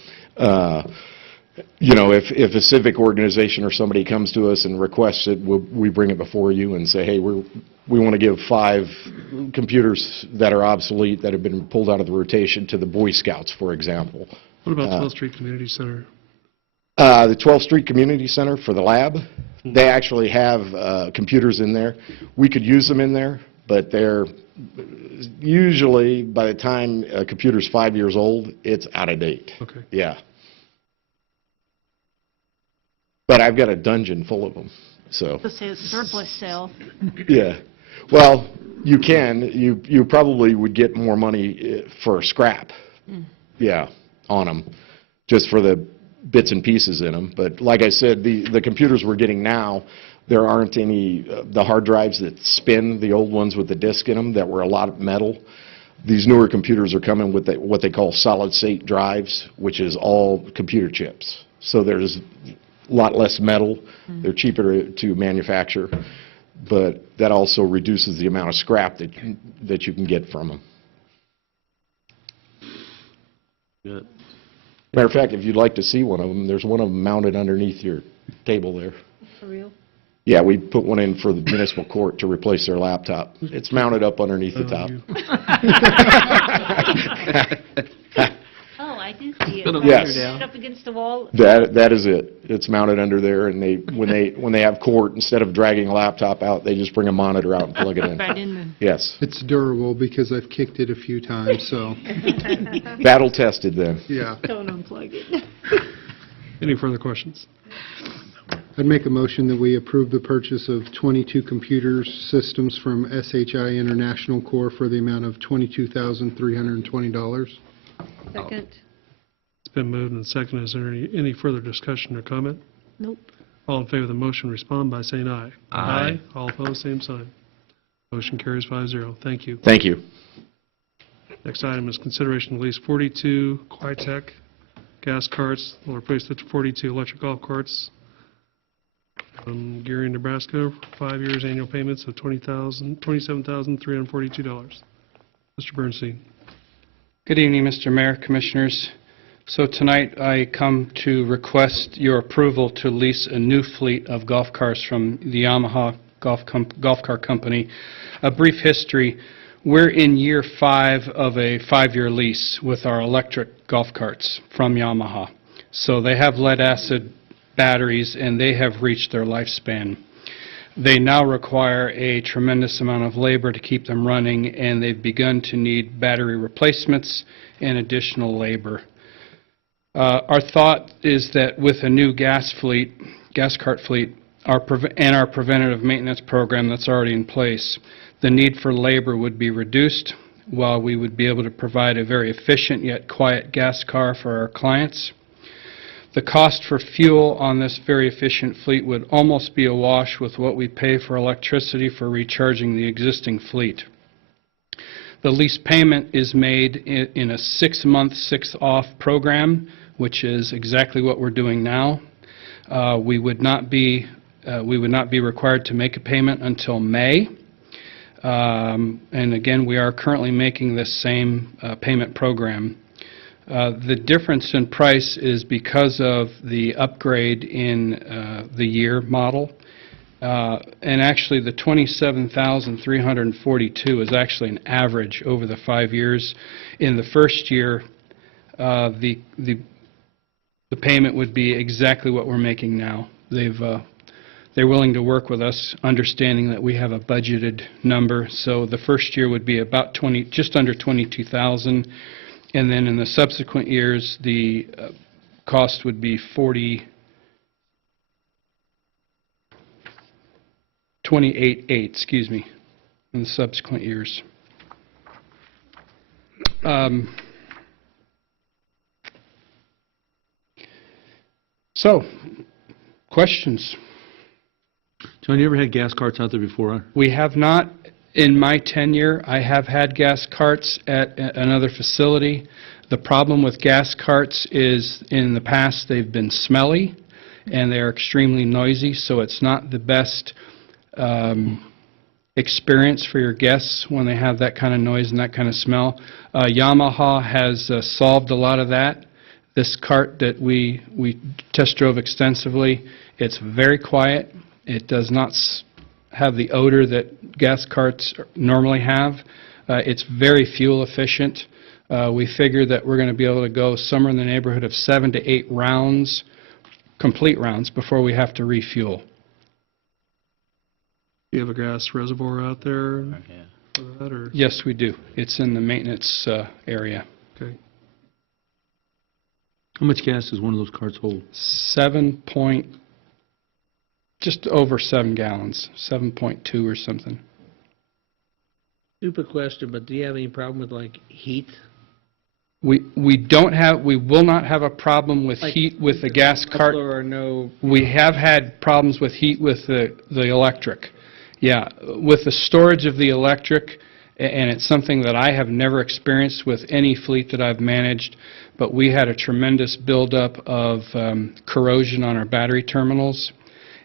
if a civic organization or somebody comes to us and requests it, we bring it before you and say, hey, we want to give 5 computers that are obsolete, that have been pulled out of the rotation, to the Boy Scouts, for example. What about 12th Street Community Center? The 12th Street Community Center for the lab, they actually have computers in there. We could use them in there, but they're usually, by the time a computer's 5 years old, it's out of date. Okay. Yeah. But I've got a dungeon full of them, so. Let's say a surplus sale. Yeah. Well, you can. You probably would get more money for scrap. Yeah, on them, just for the bits and pieces in them. But like I said, the computers we're getting now, there aren't any, the hard drives that spin, the old ones with the disk in them that were a lot of metal. These newer computers are coming with what they call solid-state drives, which is all computer chips. So there's a lot less metal. They're cheaper to manufacture, but that also reduces the amount of scrap that you can get from them. Good. Matter of fact, if you'd like to see one of them, there's one of them mounted underneath your table there. For real? Yeah, we put one in for the municipal court to replace their laptop. It's mounted up underneath the top. Oh, I do see it. Put a Yes. monitor down. Up against the wall. That is it. It's mounted under there, and when they have court, instead of dragging a laptop out, they just bring a monitor out and plug it in. Right in there. Yes. It's durable because I've kicked it a few times, so, Battle tested then. yeah. Don't unplug it. Any further questions? I'd make a motion that we approve the purchase of 22 computer systems from SHI International Corps for the amount of $22,320. Second. It's been moved and seconded. Is there any further discussion or comment? Nope. All in favor of the motion respond by saying aye. Aye. All opposed, same sign. Motion carries 5-0. Thank you. Thank you. Next item is consideration to lease 42 Quitec gas carts. We'll replace the 42 electric golf carts from Geary, Nebraska, for 5 years, annual payments of $27,342. Mr. Bernstein. Good evening, Mr. Mayor, Commissioners. So tonight I come to request your approval to lease a new fleet of golf carts from the Yamaha Golf Cart Company. A brief history, we're in year 5 of a 5-year lease with our electric golf carts from Yamaha. So they have lead-acid batteries and they have reached their lifespan. They now require a tremendous amount of labor to keep them running, and they've begun to need battery replacements and additional labor. Our thought is that with a new gas cart fleet, and our preventative maintenance program that's already in place, the need for labor would be reduced, while we would be able to provide a very efficient yet quiet gas car for our clients. The cost for fuel on this very efficient fleet would almost be a wash with what we pay for electricity for recharging the existing fleet. The lease payment is made in a 6-month, 6-off program, which is exactly what we're doing now. We would not be required to make a payment until May. And again, we are currently making this same payment program. The difference in price is because of the upgrade in the year model. And actually, the $27,342 is actually an average over the 5 years. In the first year, the payment would be exactly what we're making now. They're willing to work with us, understanding that we have a budgeted number. So the first year would be about just under $22,000. And then in the subsequent years, the cost would be $28,800, excuse me, in the subsequent years. So, questions? John, you ever had gas carts out there before? We have not, in my tenure, I have had gas carts at another facility. The problem with gas carts is, in the past, they've been smelly, and they're extremely noisy, so it's not the best experience for your guests when they have that kind of noise and that kind of smell. Yamaha has solved a lot of that. This cart that we test drove extensively, it's very quiet. It does not have the odor that gas carts normally have. It's very fuel efficient. We figure that we're going to be able to go somewhere in the neighborhood of 7 to 8 rounds, complete rounds, before we have to refuel. Do you have a gas reservoir out there for that, or? Yes, we do. It's in the maintenance area. Okay. How much gas does one of those carts hold? Just over 7 gallons, 7.2 or something. Stupid question, but do you have any problem with, like, heat? We will not have a problem with Like, heat with the gas cart. Or no? We have had problems with heat with the electric. Yeah, with the storage of the electric, and it's something that I have never experienced with any fleet that I've managed, but we had a tremendous buildup of corrosion on our battery terminals.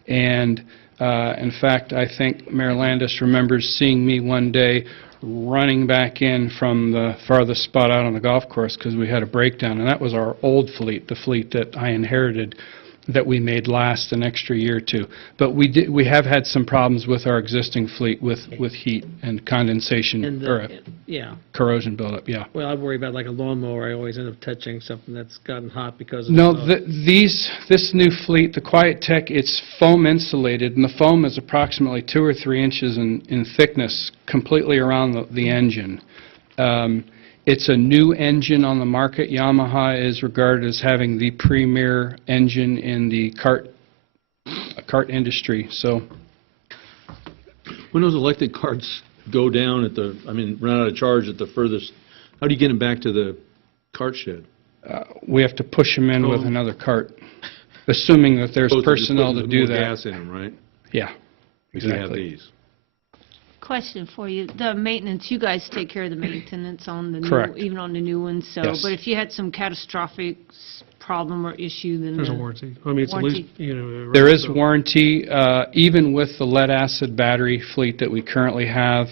And in fact, I think Mayor Landis remembers seeing me one day running back in from the farthest spot out on the golf course because we had a breakdown, and that was our old fleet, the fleet that I inherited, that we made last an extra year or two. But we have had some problems with our existing fleet with heat and condensation, And or yeah. corrosion buildup, yeah. Well, I worry about like a lawnmower. I always end up touching something that's gotten hot because of No, this new fleet, the Quiet Tech, it's foam insulated, and the foam is approximately 2 or 3 inches in thickness, completely around the engine. It's a new engine on the market. Yamaha is regarded as having the premier engine in the kart industry. So, When those electric carts go down run out of charge at the furthest, how do you get them back to the cart shed? we have to push them in with another cart, assuming that there's Opposed just personnel putting to do more that. gas in them, right? Yeah, If you have exactly. these. Question for you. The maintenance, you guys take care of the maintenance on the Correct. new, even on the new ones, so. Yes. But if you had some catastrophic problem or issue, then. There's a the- warranty. I mean, it's at least, you know. There is so- warranty, even with the lead-acid battery fleet that we currently have.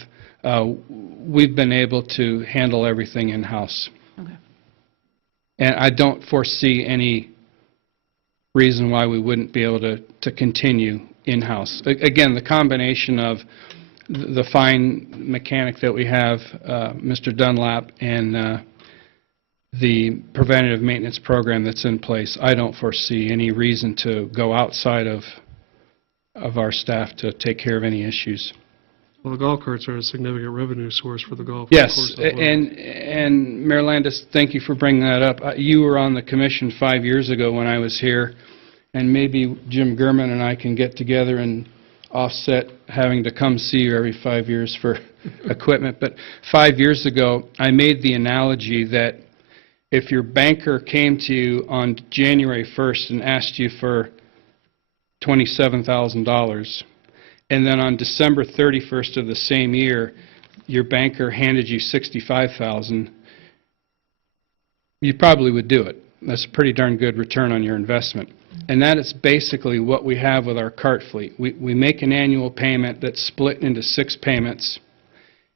We've been able to handle everything in-house. Okay. And I don't foresee any reason why we wouldn't be able to continue in-house. Again, the combination of the fine mechanic that we have, Mr. Dunlap, and the preventative maintenance program that's in place, I don't foresee any reason to go outside of our staff to take care of any issues. Well, the golf carts are a significant revenue source for the golf Yes, course as well. and Mayor Landis, thank you for bringing that up. You were on the commission 5 years ago when I was here, and maybe Jim Gurman and I can get together and offset having to come see you every 5 years for equipment. But 5 years ago, I made the analogy that if your banker came to you on January 1st and asked you for $27,000, and then on December 31st of the same year, your banker handed you $65,000, you probably would do it. That's a pretty darn good return on your investment. And that is basically what we have with our cart fleet. We make an annual payment that's split into 6 payments,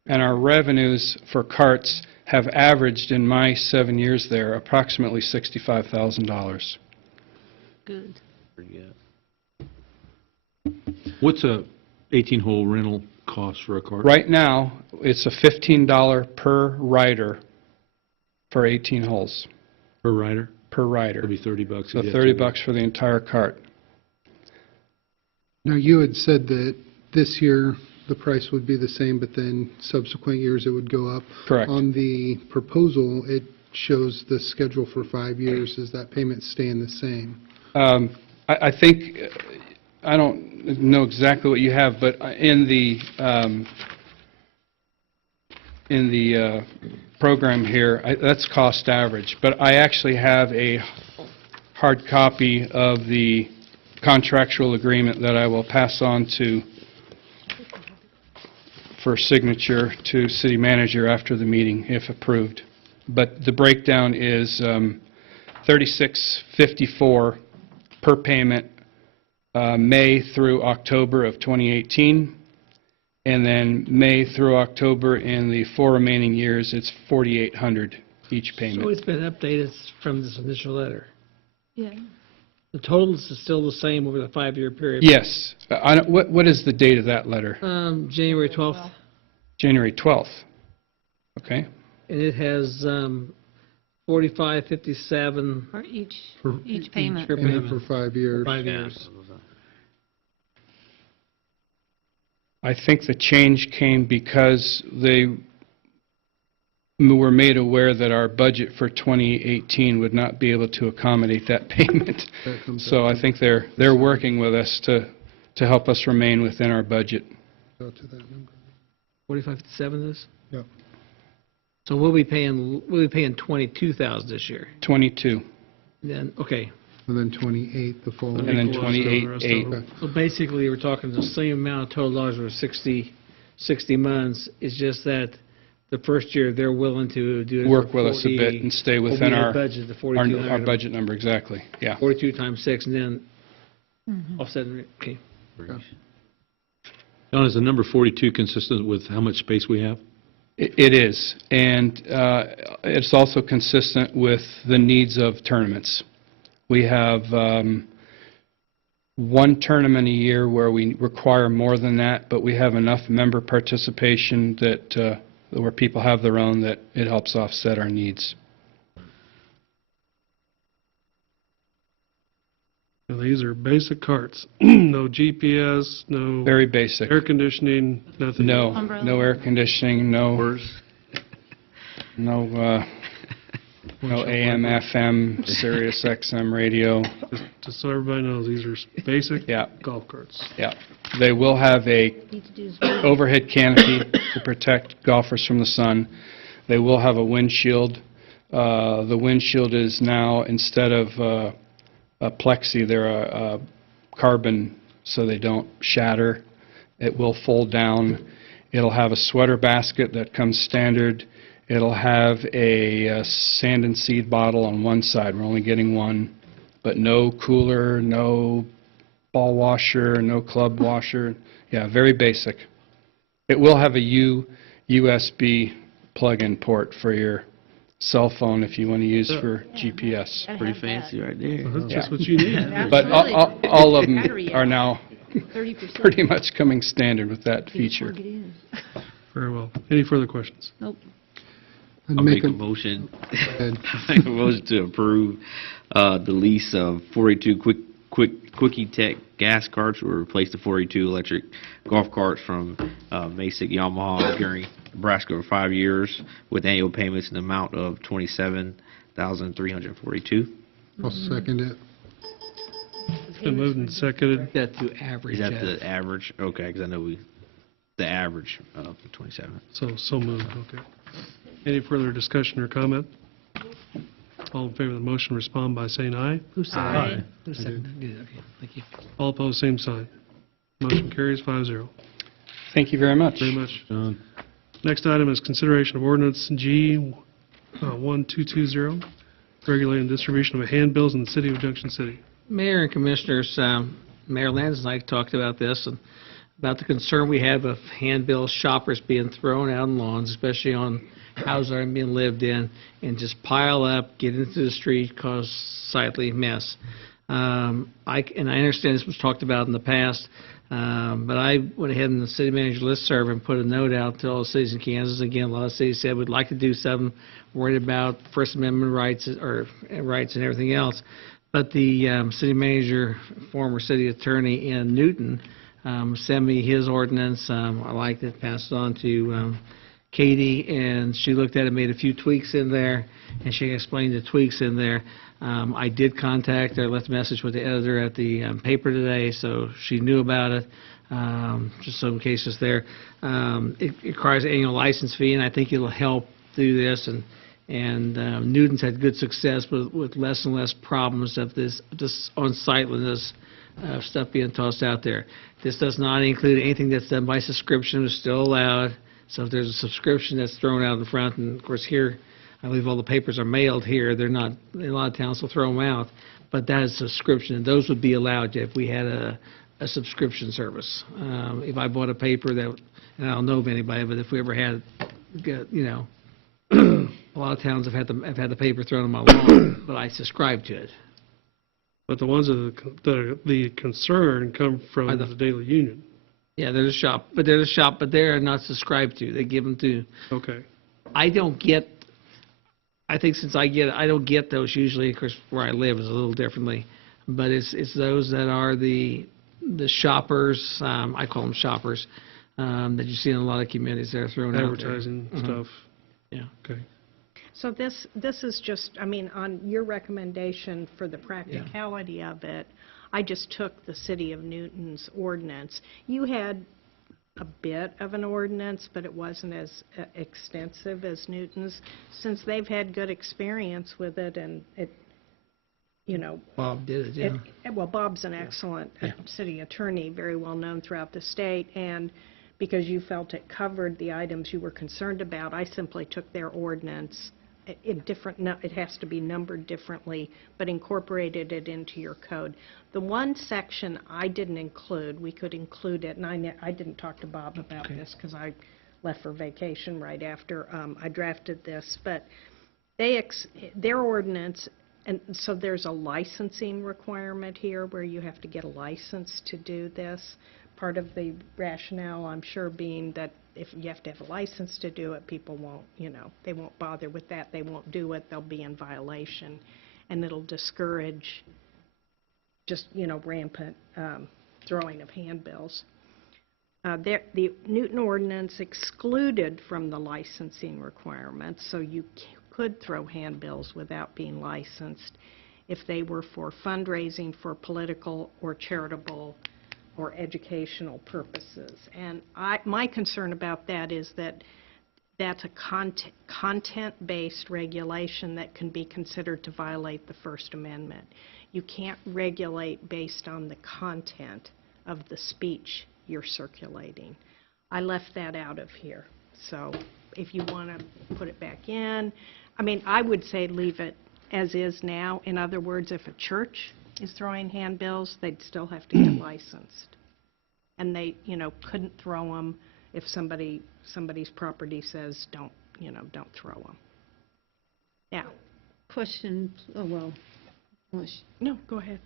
and our revenues for carts have averaged, in my 7 years there, approximately $65,000. Good. Pretty good. What's a 18-hole rental cost for a cart? Right now, it's a $15 per rider for 18 holes, Per rider? per rider. That'd be $30 So a day. $30 for the entire cart. Now, you had said that this year the price would be the same, but then subsequent years it would go up. Correct. On the proposal, it shows the schedule for 5 years. Is that payment staying the same? I think, I don't know exactly what you have, but in the in the program here, that's cost average, but I actually have a hard copy of the contractual agreement that I will pass on for signature to city manager after the meeting, if approved. But the breakdown is $36.54 per payment, May through October of 2018, and then May through October in the 4 remaining years, it's $4,800 each So payment. it's been updated from this initial letter. Yeah. The totals is still the same over the 5-year period. Yes. What is the date of that letter? January 12th, January 12th. Okay. and it has 45.57 For each For payment. per And then payment. for 5 years. 5 years. I think the change came because they were made aware that our budget for 2018 would not be able to accommodate that payment. That comes So I think they're working with us to help us remain within our budget. out to that number. 45.57 is? Yep. So we'll be paying $22,000 this year. 22, Then, okay. And then 28 the following. and then Equal us to the rest of 28.8. them. So basically, we're talking the same amount of total dollars for 60 months. It's just that the first year, they're willing to do it. Work for with us a bit 40 and stay what within we had our budgeted, the 4,200. our budget number, exactly, yeah. 42 times 6, and then offset, okay. John, is the number 42 consistent with how much space we have? It is, and it's also consistent with the needs of tournaments. We have one tournament a year where we require more than that, but we have enough member participation that where people have their own, that it helps offset our needs. And these are basic carts. No GPS, no Very basic. air conditioning, nothing. No, Umbrella. no air conditioning, no AM, FM, Sirius XM radio. Just so everybody knows, these are basic Yeah, golf carts. yeah. They will have a Need to do is overhead canopy to protect golfers from the sun. They will have a windshield. The windshield is now, instead of a plexi, they're a carbon, so they don't shatter. It will fold down. It'll have a sweater basket that comes standard. It'll have a sand and seed bottle on one side. We're only getting one, but no cooler, no ball washer, no club washer. Yeah, very basic. It will have a USB plug-in port for your cell phone if you want to use for GPS. Gotta Pretty have fancy right there. That's just what you need. that. But Absolutely. all of them Battery are out. now 30%. pretty much coming standard with that Just feature. plug it in. Very well. Any further questions? Nope. I'd I'll make make a a, motion, ahead. make a motion to approve the lease of 42 Quickie Tech gas carts or replace the 42 electric golf carts from Masick Yamaha during Nebraska for 5 years with annual payments in the amount of $27,342. I'll second it. It's been moved and seconded. That to average. Is that Jeff. the average? Okay, because I know the average of 27. So moved, okay. Any further discussion or comment? All in favor of the motion respond by saying aye. Who said Aye. that? Who said that? Good, okay, thank you. All opposed, same sign. Motion carries 5-0. Thank you very much. Very much. John? Next item is consideration of ordinance G 1220, regulating distribution of handbills in the city of Junction City. Mayor and Commissioners, Mayor Lanz and I talked about this, and about the concern we have of handbill shoppers being thrown out on lawns, especially on houses that aren't being lived in, and just pile up, get into the street, cause sightly mess. I understand this was talked about in the past, but I went ahead in the city manager listserv and put a note out to all the cities in Kansas. Again, a lot of cities said we'd like to do something, worried about First Amendment rights or rights and everything else. But the city manager, former city attorney in Newton, sent me his ordinance. I liked it, passed it on to Katie, and she looked at it, made a few tweaks in there, and she explained the tweaks in there. I did contact her, left a message with the editor at the paper today, so she knew about it. just some cases there. It requires an annual license fee, and I think it'll help through this. And Newton's had good success with less and less problems of this unsightliness of stuff being tossed out there. This does not include anything that's done by subscription. It's still allowed. So if there's a subscription that's thrown out in front, and of course here, I believe all the papers are mailed here. They're not, a lot of towns will throw them out. But that is subscription, and those would be allowed if we had a subscription service. If I bought a paper that, and I don't know of anybody, but if we ever had, you know, a lot of towns have had the paper thrown on my lawn, but I subscribe to it. But the ones that are the concern come from the Daily Union. Yeah, they're a shop, but they're not subscribed to. They give them to. Okay. I don't get those usually, of course, where I live is a little differently, but it's those that are the shoppers, I call them shoppers, that you see in a lot of communities that are thrown out there. Advertising stuff. Yeah. Okay. So this is just, I mean, on your recommendation for the practicality of it, I just took the City of Newton's ordinance. You had a bit of an ordinance, but it wasn't as extensive as Newton's. Since they've had good experience with it, and it, you know. Bob did it, yeah. Well, Bob's an excellent city attorney, very well known throughout the state, and because you felt it covered the items you were concerned about, I simply took their ordinance in different, it has to be numbered differently, but incorporated it into your code. The one section I didn't include, we could include it, and I didn't talk to Bob about this because I left for vacation right after I drafted this, but their ordinance, and so there's a licensing requirement here where you have to get a license to do this. Part of the rationale, I'm sure, being that if you have to have a license to do it, people won't, you know, they won't bother with that. They won't do it. They'll be in violation, and it'll discourage just, you know, rampant throwing of handbills. The Newton ordinance excluded from the licensing requirements, so you could throw handbills without being licensed if they were for fundraising for political or charitable or educational purposes. And my concern about that is that that's a content-based regulation that can be considered to violate the First Amendment. You can't regulate based on the content of the speech you're circulating. I left that out of here. So if you want to put it back in, I mean, I would say leave it as is now. In other words, if a church is throwing handbills, they'd still have to get licensed. And they, you know, couldn't throw them if somebody's property says don't throw them. Now, Question, no, go ahead.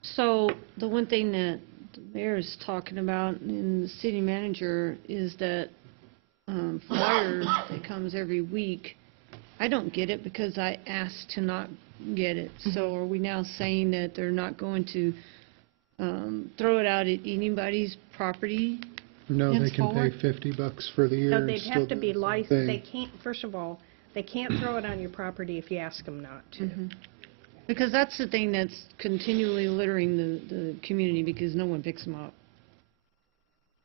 so the one thing that the mayor is talking about and the city manager is that flyer that comes every week. I don't get it because I asked to not get it. So are we now saying that they're not going to throw it out at anybody's property? No, they can pay henceforward? $50 for the year. No, and they'd still have to do be the same licensed. thing. They can't, first of all, they can't throw it on your property if you ask them not to. Because that's the thing that's continually littering the community because no one picks them up.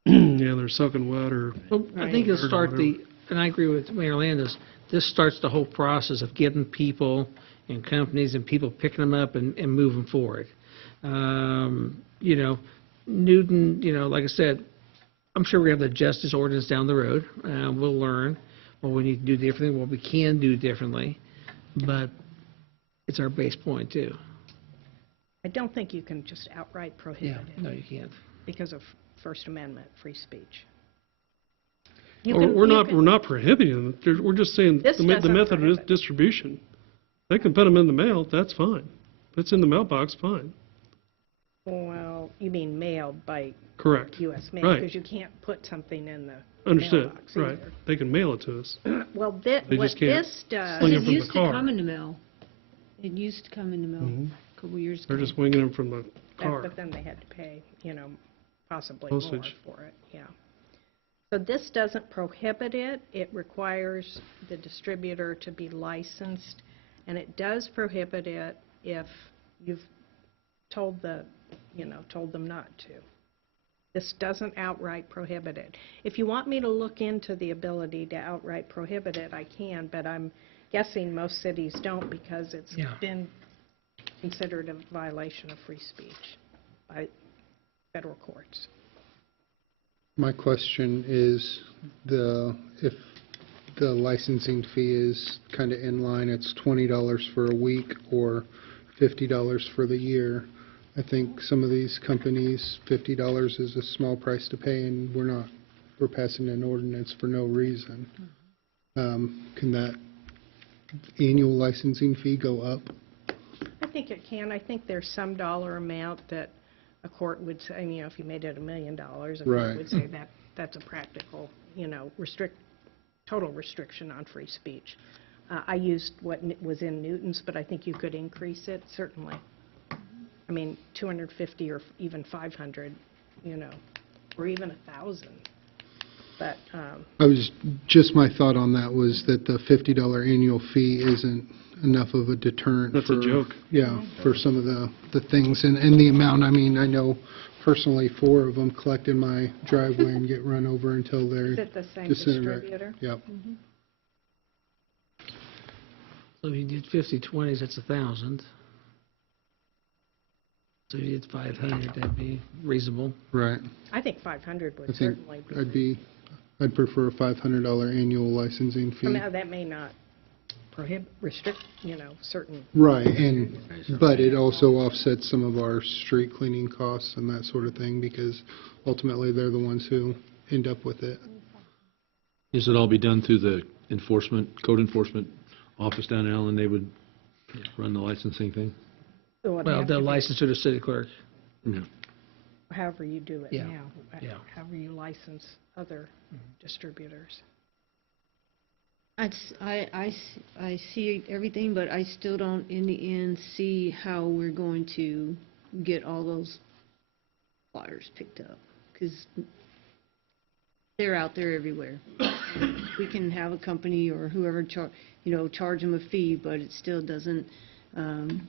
Yeah, they're soaking wet or. Well, I think it'll start and I agree with Mayor Landis, this starts the whole process of getting people and companies and people picking them up and moving forward. You know, Newton, you know, like I said, I'm sure we have the justice ordinance down the road. We'll learn what we need to do differently, what we can do differently, but it's our base point too. I don't think you can just outright prohibit it No, you can't. because of First Amendment free speech. We're not prohibiting them. We're just saying This the doesn't method of prohibit. distribution. They can put them in the mail, that's fine. If it's in the mailbox, fine. Well, you mean mailed by Correct. U.S. mail, Right. because you can't put something in the Understood, mailbox right. either. They can mail it to us. Well, They what just can't this does, sling It them from the used to car. come in the mail. It used to come in the mail a couple years ago. They're just winging them from the car. but then they had to pay, you know, possibly Postage. more for it, yeah. So this doesn't prohibit it. It requires the distributor to be licensed, and it does prohibit it if you've told them not to. This doesn't outright prohibit it. If you want me to look into the ability to outright prohibit it, I can, but I'm guessing most cities don't because it's Yeah. been considered a violation of free speech by federal courts. My question is, if the licensing fee is kind of in line, it's $20 for a week or $50 for the year. I think some of these companies, $50 is a small price to pay, and we're passing an ordinance for no reason. Can that annual licensing fee go up? I think it can. I think there's some dollar amount that a court would say, if you made it $1 million, a court Right. would say that's a practical, total restriction on free speech. I used what was in Newton's, but I think you could increase it, certainly. 250 or even 500, or even 1,000. But Just my thought on that was that the $50 annual fee isn't enough of a deterrent. That's a joke. Yeah, for some of the things, and the amount, I know personally 4 of them collect in my driveway and get run over until they're is it the same disintegrate. distributor? Yep. So if you did 50/20s, that's 1,000. So if you did 500, that'd be reasonable. Right. I think 500 would I think certainly be. I'd prefer a $500 annual licensing fee. That may not restrict, certain. Right, but it also offsets some of our street cleaning costs and that sort of thing, because ultimately they're the ones who end up with it. This would all be done through the code enforcement office down in Allen. They would run the licensing thing? So it'd Well, have they'll to be license to the city clerk. Yeah. however you do it Yeah. now. Yeah. However you license other distributors. I see everything, but I still don't, in the end, see how we're going to get all those flyers picked up, because they're out there everywhere. We can have a company or whoever charge them a fee, but it still doesn't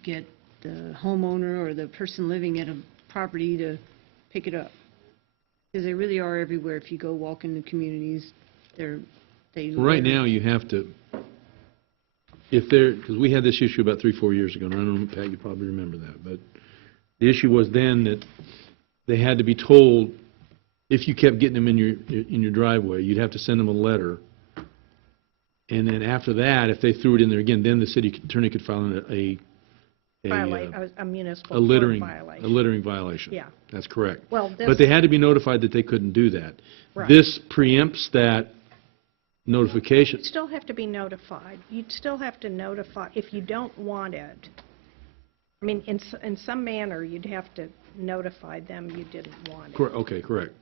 get the homeowner or the person living at a property to pick it up. Because they really are everywhere. If you go walk in the communities, they Right live. now, you have to, because we had this issue about 3-4 years ago, and I don't know, Pat, you probably remember that, but the issue was then that they had to be told, if you kept getting them in your driveway, you'd have to send them a letter. And then after that, if they threw it in there again, then the city attorney could file a municipal a littering court violation. a littering violation. Yeah. That's correct. Well, But they had to be notified that they couldn't do that. Right. This preempts that notification. You'd still have to be notified. You'd still have to notify if you don't want it. I mean, in some manner, you'd have to notify them you didn't want it. Okay, correct.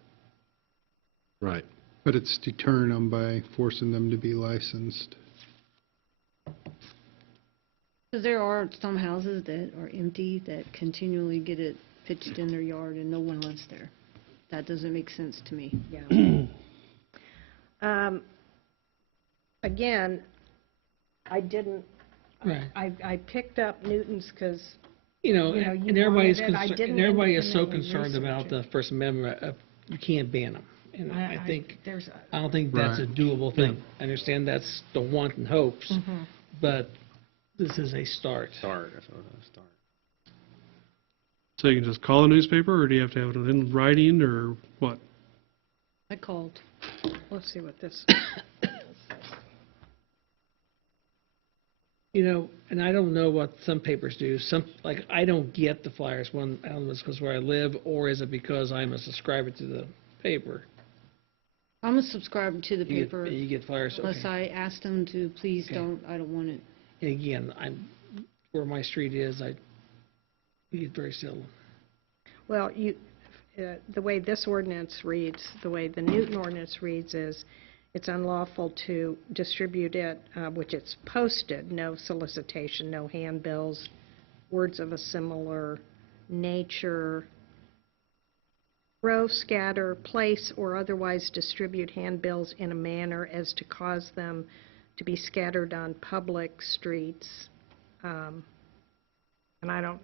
Right. But it's deterring them by forcing them to be licensed. Because there are some houses that are empty that continually get it pitched in their yard and no one lives there. That doesn't make sense to me. Yeah. Again, I didn't, Right. I picked up Newton's because, You know, you and everybody's wanted it. I concerned, didn't and everybody is so independently concerned about research the First Amendment, you can't ban them. And I think, there's I don't think that's a Right. doable thing. I understand that's the want and hopes, Mhm. but this is a start. That's what it was, start. So you can just call a newspaper, or do you have to have it in writing, or what? I called. Let's see what this, You know, and I don't know what some papers do. Like, I don't get the flyers. I don't know if it's because where I live, or is it because I'm a subscriber to the paper? I'm a subscriber to the You paper. get flyers, Unless okay. I ask them to, please Okay. don't, I don't want it. And again, where my street is, you get very seldom. well, the way this ordinance reads, the way the Newton ordinance reads is, it's unlawful to distribute it, which it's posted, no solicitation, no handbills, words of a similar nature, throw, scatter, place, or otherwise distribute handbills in a manner as to cause them to be scattered on public streets, And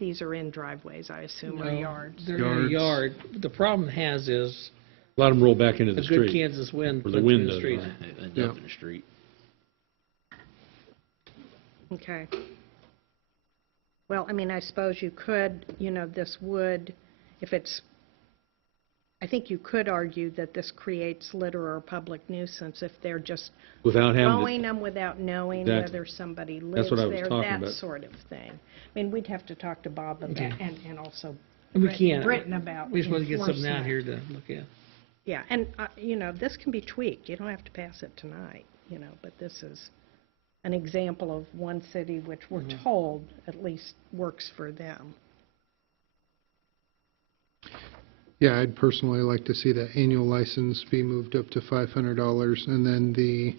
these are in driveways, I assume, or No, yards? They're in a Yards. yard. The problem is A lot of them roll back into a the good street. Kansas wind Or went the through wind the does, street. right. It ends Yeah. up in the street. Okay. Well, I mean, I suppose you could, this would, I think you could argue that this creates litter or public nuisance if they're just Without having throwing them without knowing Exactly. whether somebody lives what I was there, talking that about. sort of thing. I mean, we'd have to talk to Bob about, Okay. and also And we can't. Britain about We just want to get something out enforcement. here to look at. Yeah, and, this can be tweaked. You don't have to pass it tonight, but this is an example of one city which we're told at least works for them. Yeah, I'd personally like to see that annual license be moved up to $500, and then the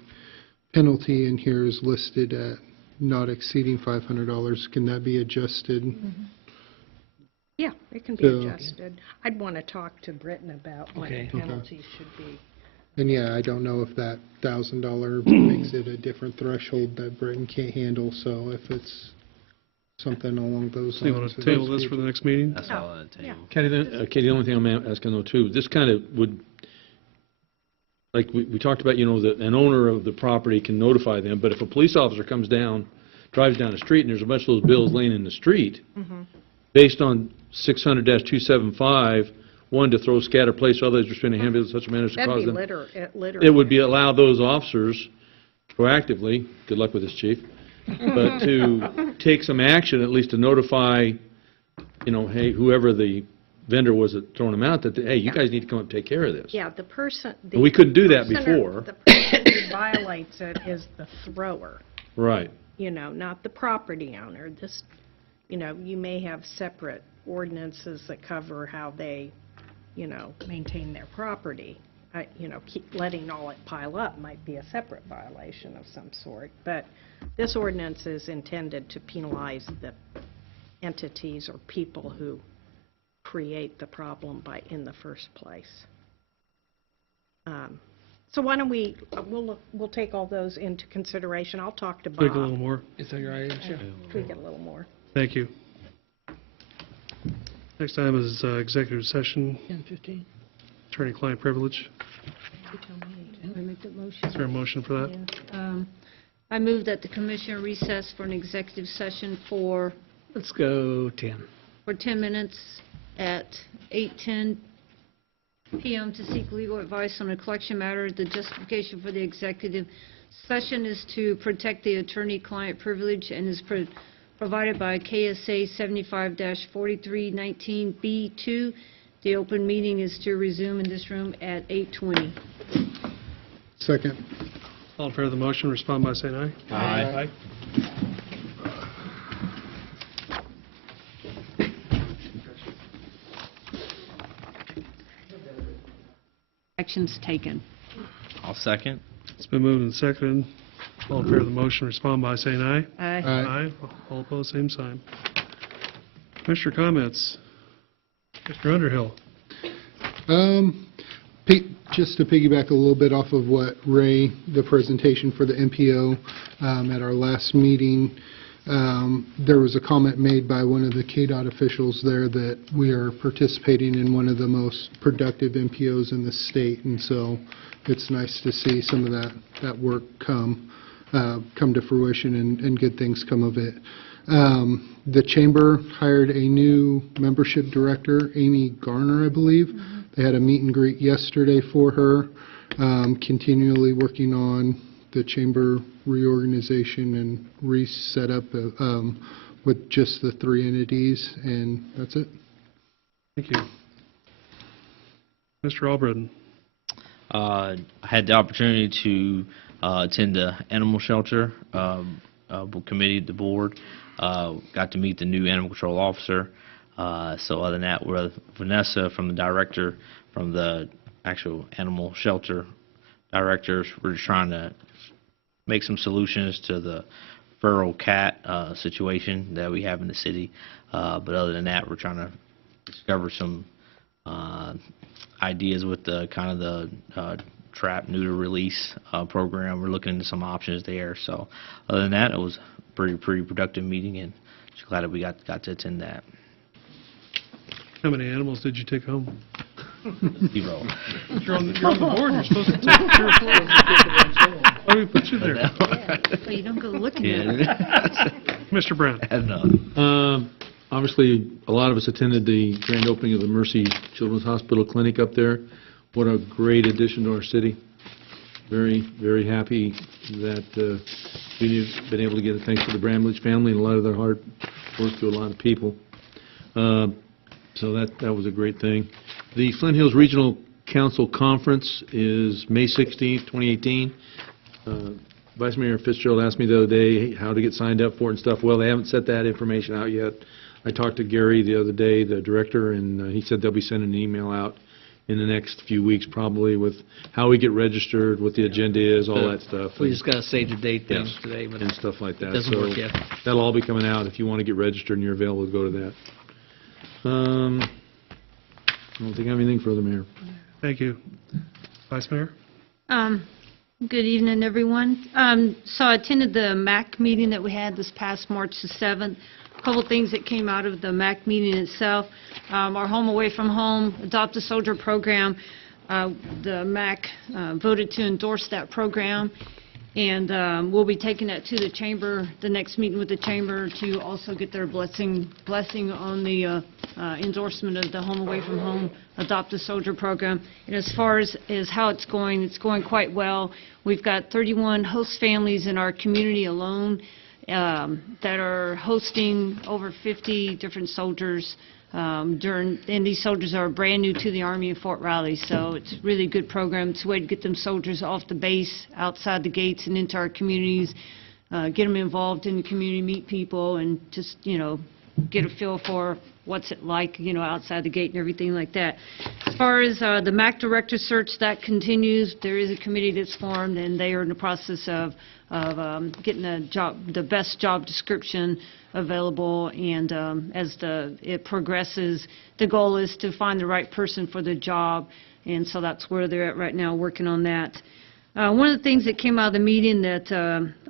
penalty in here is listed at not exceeding $500. Can that be adjusted? Yeah, it can be So- adjusted. I'd want to talk to Britain about what Okay. the penalty should be. And yeah, I don't know if that $1,000 makes it a different threshold that Britain can't handle, so if it's something along those So you lines. want to table this for the next meeting? That's all on the Yeah. table. Okay, the only thing I'm asking though too, this kind of would, like we talked about, that an owner of the property can notify them, but if a police officer comes down, drives down the street and there's a bunch of those bills laying in the street, based on 600-275, one, to throw, scatter, place, or others restraining handbills in such a manner as to That'd cause be them. litter. It would be allow those officers proactively, good luck with this, chief, but to take some action, at least to notify, hey, whoever the vendor was that throwing them out, that, hey, you guys need to come up and take care of this. Yeah, the person. And we couldn't do that person before. The person who violates it is the thrower, Right. not the property owner. This, you may have separate ordinances that cover how they, maintain their property. Keep letting all it pile up might be a separate violation of some sort. But this ordinance is intended to penalize the entities or people who create the problem in the first place. So why don't we'll take all those into consideration. I'll talk to Bob. Take a little more. Is that your idea? Sure. Tweak it a little more. Thank you. Next item is executive session, 10:15. attorney-client privilege. I make that motion? Is there a motion for that? Yeah. I move that the commissioner recess for an executive session for Let's go 10. 10 minutes at 8:10 PM to seek legal advice on a collection matter. The justification for the executive session is to protect the attorney-client privilege and is provided by KSA 75-4319B2. The open meeting is to resume in this room at 8:20. Second. All in favor of the motion, respond by saying aye. Aye. Actions taken. I'll second. It's been moved and seconded. All in favor of the motion, respond by saying aye. Aye. Aye. All opposed, same sign. Commissioner comments? Mr. Underhill? Just to piggyback a little bit off of what Ray, the presentation for the MPO at our last meeting, there was a comment made by one of the KDOT officials there that we are participating in one of the most productive MPOs in the state, and so it's nice to see some of that work come to fruition and good things come of it. The chamber hired a new membership director, Amy Garner, I believe. They had a meet and greet yesterday for her, continually working on the chamber reorganization and reset up with just the 3 entities, and that's it. Thank you. Mr. Albritton? I had the opportunity to attend the animal shelter committee, the board. Got to meet the new animal control officer. So other than that, with Vanessa from the director, from the actual animal shelter directors, we're just trying to make some solutions to the feral cat situation that we have in the city. But other than that, we're trying to discover some ideas with the kind of the trap neuter release program. We're looking into some options there. So other than that, it was a pretty productive meeting and just glad that we got to attend that. How many animals did you take home? 0. You're on the board, you're supposed to take 3 or 4. Why do we put you there? So you don't go looking at it. Yeah. Mr. Brown? No. Obviously, a lot of us attended the grand opening of the Mercy Children's Hospital Clinic up there. What a great addition to our city. Very, very happy that we've been able to get it thanks to the Bramlage family and a lot of their hard work to a lot of people. So that was a great thing. The Flint Hills Regional Council Conference is May 16th, 2018. Vice Mayor Fitzgerald asked me the other day how to get signed up for it and stuff. Well, they haven't set that information out yet. I talked to Gary the other day, the director, and he said they'll be sending an email out in the next few weeks probably with how we get registered, what the agenda is, all that stuff. We just got to save the date thing Yes, today, but and stuff like that. it doesn't work yet. That'll all be coming out if you want to get registered and you're available to go to that. I don't think I have anything further, Mayor. Thank you. Vice Mayor? Good evening, everyone. So I attended the MAC meeting that we had this past March the 7th. A couple things that came out of the MAC meeting itself. Our Home Away from Home Adopt a Soldier program, the MAC voted to endorse that program, and we'll be taking that to the chamber, the next meeting with the chamber, to also get their blessing on the endorsement of the Home Away from Home Adopt a Soldier program. And as far as how it's going quite well. We've got 31 host families in our community alone that are hosting over 50 different soldiers and these soldiers are brand new to the Army in Fort Riley, so it's a really good program. It's a way to get them soldiers off the base, outside the gates, and into our communities, get them involved in the community, meet people, and just, get a feel for what's it like, outside the gate and everything like that. As far as the MAC director search, that continues. There is a committee that's formed, and they are in the process of getting the best job description available, and as it progresses, the goal is to find the right person for the job, and so that's where they're at right now, working on that. One of the things that came out of the meeting that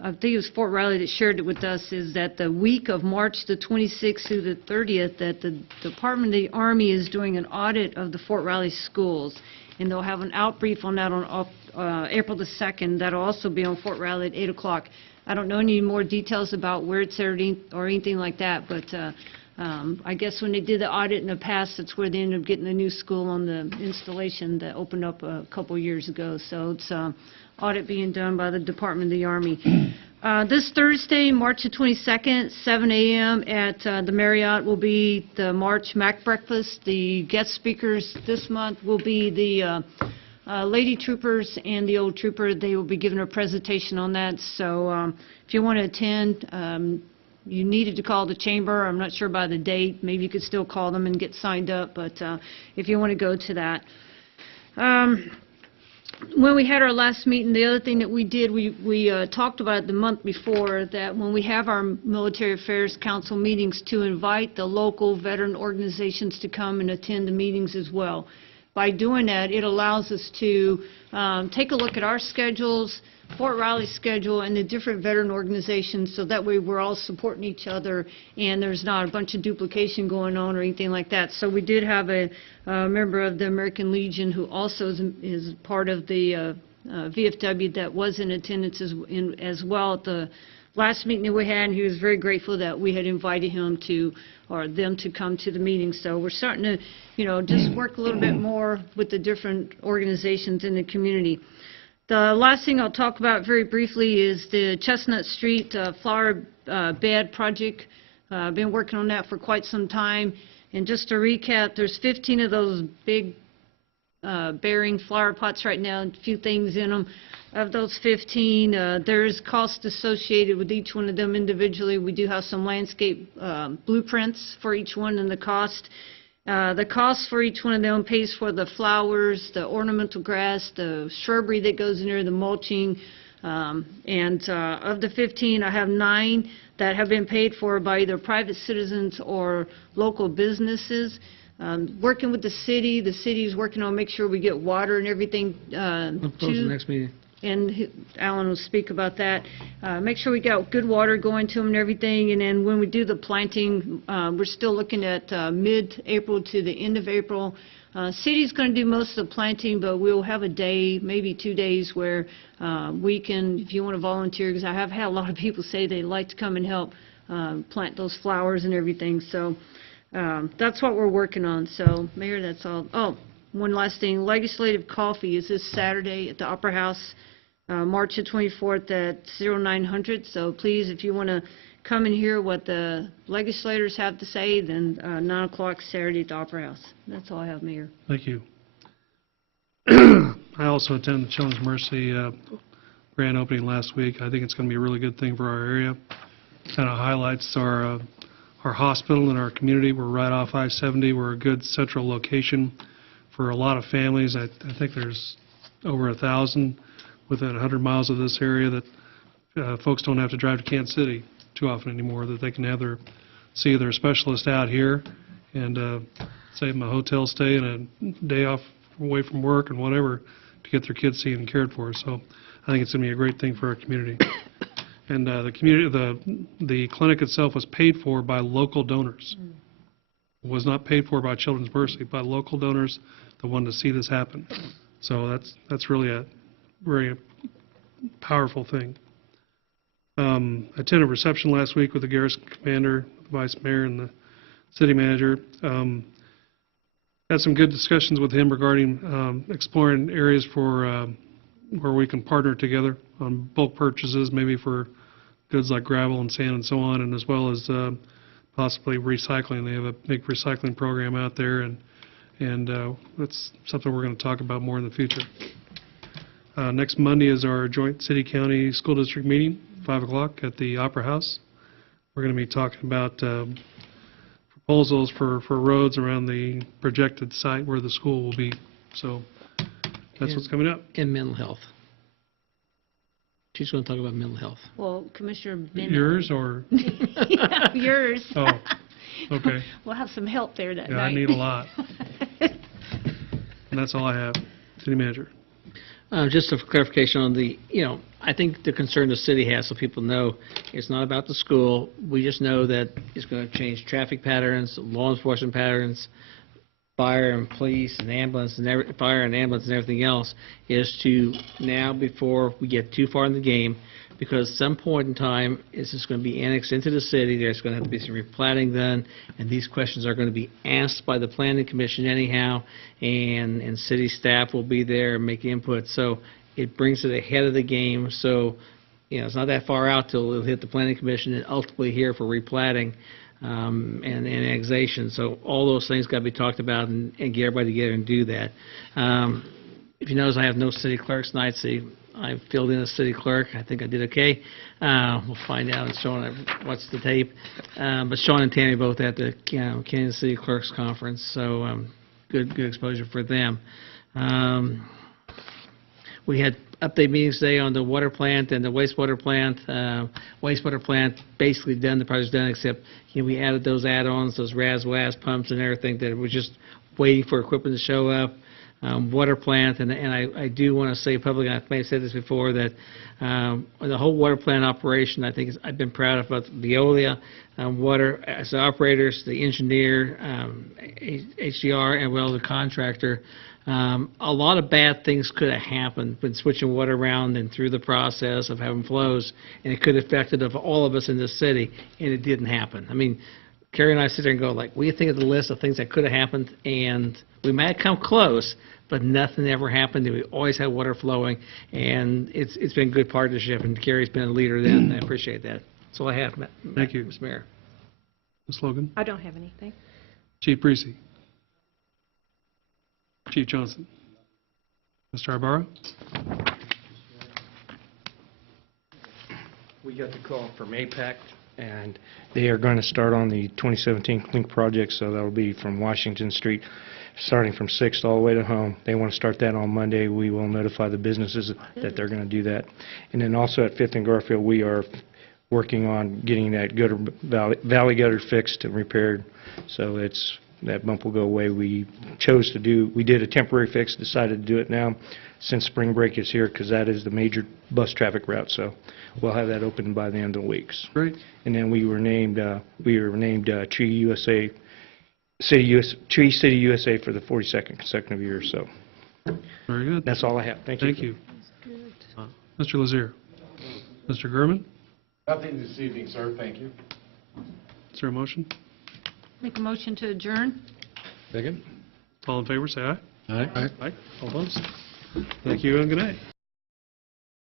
I think it was Fort Riley that shared it with us is that the week of March the 26th through the 30th, that the Department of the Army is doing an audit of the Fort Riley schools, and they'll have an outbrief on that on April the 2nd. That'll also be on Fort Riley at 8 o'clock. I don't know any more details about where it's at or anything like that, but I guess when they did the audit in the past, that's where they ended up getting the new school on the installation that opened up a couple years ago. So it's audit being done by the Department of the Army. This Thursday, March the 22nd, 7 a.m. at the Marriott will be the March MAC breakfast. The guest speakers this month will be the Lady Troopers and the Old Trooper. They will be giving a presentation on that. So if you want to attend, you needed to call the chamber. I'm not sure by the date. Maybe you could still call them and get signed up, but if you want to go to that. When we had our last meeting, the other thing that we did, we talked about it the month before, that when we have our Military Affairs Council meetings, to invite the local veteran organizations to come and attend the meetings as well. By doing that, it allows us to take a look at our schedules, Fort Riley's schedule, and the different veteran organizations, so that way we're all supporting each other and there's not a bunch of duplication going on or anything like that. So we did have a member of the American Legion who also is part of the VFW that was in attendance as well at the last meeting that we had, and he was very grateful that we had invited him to, or them to come to the meeting. So we're starting to, just work a little bit more with the different organizations in the community. The last thing I'll talk about very briefly is the Chestnut Street flower bed project. I've been working on that for quite some time. And just to recap, there's 15 of those big bearing flower pots right now, a few things in them. Of those 15, there's cost associated with each one of them individually. We do have some landscape blueprints for each one and the cost. The cost for each one of them pays for the flowers, the ornamental grass, the shrubbery that goes in there, the mulching. And of the 15, I have 9 that have been paid for by either private citizens or local businesses. Working with the city is working on make sure we get water and everything We'll close the next meeting. and Alan will speak about that. Make sure we got good water going to them and everything, and then when we do the planting, we're still looking at mid-April to the end of April. City's going to do most of the planting, but we'll have a day, maybe 2 days, where we can, if you want to volunteer, because I have had a lot of people say they'd like to come and help plant those flowers and everything. So that's what we're working on. So, Mayor, that's all. Oh, one last thing. Legislative coffee is this Saturday at the Opera House, March the 24th at 0900. So please, if you want to come and hear what the legislators have to say, then 9 o'clock Saturday at the Opera House. That's all I have, Mayor. Thank you. I also attended the Children's Mercy grand opening last week. I think it's going to be a really good thing for our area. Kind of highlights our hospital and our community. We're right off I-70. We're a good central location for a lot of families. I think there's over 1,000 within 100 miles of this area that folks don't have to drive to Kansas City too often anymore, that they can have see their specialist out here and save them a hotel stay and a day off away from work and whatever to get their kids seen and cared for. So I think it's going to be a great thing for our community. And the clinic itself was paid for by local donors. It was not paid for by Children's Mercy, by local donors that wanted to see this happen. So that's really a very powerful thing. I attended a reception last week with the garrison commander, the vice mayor, and the city manager. Had some good discussions with him regarding exploring areas for where we can partner together on bulk purchases, maybe for goods like gravel and sand and so on, and as well as possibly recycling. They have a big recycling program out there, and that's something we're going to talk about more in the future. Next Monday is our joint city-county school district meeting, 5 o'clock at the Opera House. We're going to be talking about proposals for roads around the projected site where the school will be. So that's what's coming up. And mental health. She's going to talk about mental health. Well, Commissioner Bennett. Yours or? Yeah, yours. Oh, okay. We'll have some help there that Yeah, night. I need a lot. And that's all I have. City manager. Just a clarification on I think the concern the city has, so people know, it's not about the school. We just know that it's going to change traffic patterns, law enforcement patterns, fire and police and ambulance and fire and ambulance and everything else, is to now, before we get too far in the game, because at some point in time, this is going to be annexed into the city, there's going to have to be some replatting done, and these questions are going to be asked by the planning commission anyhow, and city staff will be there and make input. So it brings it ahead of the game. So, it's not that far out till it'll hit the planning commission and ultimately here for replatting and annexation. So all those things got to be talked about and get everybody together and do that. If you notice, I have no city clerks tonight. See, I filled in a city clerk. I think I did okay. We'll find out. Sean, what's the tape? But Sean and Tammy both at the Kansas City Clerks Conference, so good exposure for them. We had update meetings today on the water plant and the wastewater plant. Wastewater plant basically done. The project's done, except we added those add-ons, those RAS-WAS pumps and everything that was just waiting for equipment to show up. Water plant, and I do want to say publicly, I may have said this before, that the whole water plant operation, I think I've been proud of both Veolia, water as the operators, the engineer, HDR, and well the contractor. A lot of bad things could have happened when switching water around and through the process of having flows, and it could have affected all of us in this city, and it didn't happen. I mean, Carrie and I sit there and go, we think of the list of things that could have happened, and we might have come close, but nothing ever happened. We always had water flowing, and it's been good partnership, and Carrie's been a leader then, and I appreciate that. That's all I have. Thank you. Mr. Mayor. Ms. Logan? I don't have anything. Chief Breesy? Chief Johnson? Mr. Ibarra? We got the call from APAC, and they are going to start on the 2017 Clink project, so that'll be from Washington Street, starting from 6th all the way to home. They want to start that on Monday. We will notify the businesses that they're going to do that. And then also at 5th and Garfield, we are working on getting that gutter valley gutter fixed and repaired, so that bump will go away. We did a temporary fix, decided to do it now. since spring break is here, because that is the major bus traffic route, so we'll have that open by the end of the weeks. Great. And then we were named Tree USA, Tree City USA for the 42nd consecutive year, so Very good. that's all I have. Thank you. Thank you. Mr. Lazier. Mr. Gurman, Nothing this evening, sir, thank you. is there a motion? Make a motion to adjourn? Second? All in favor, say aye. All right. Aye. All opposed? Thank you and good night.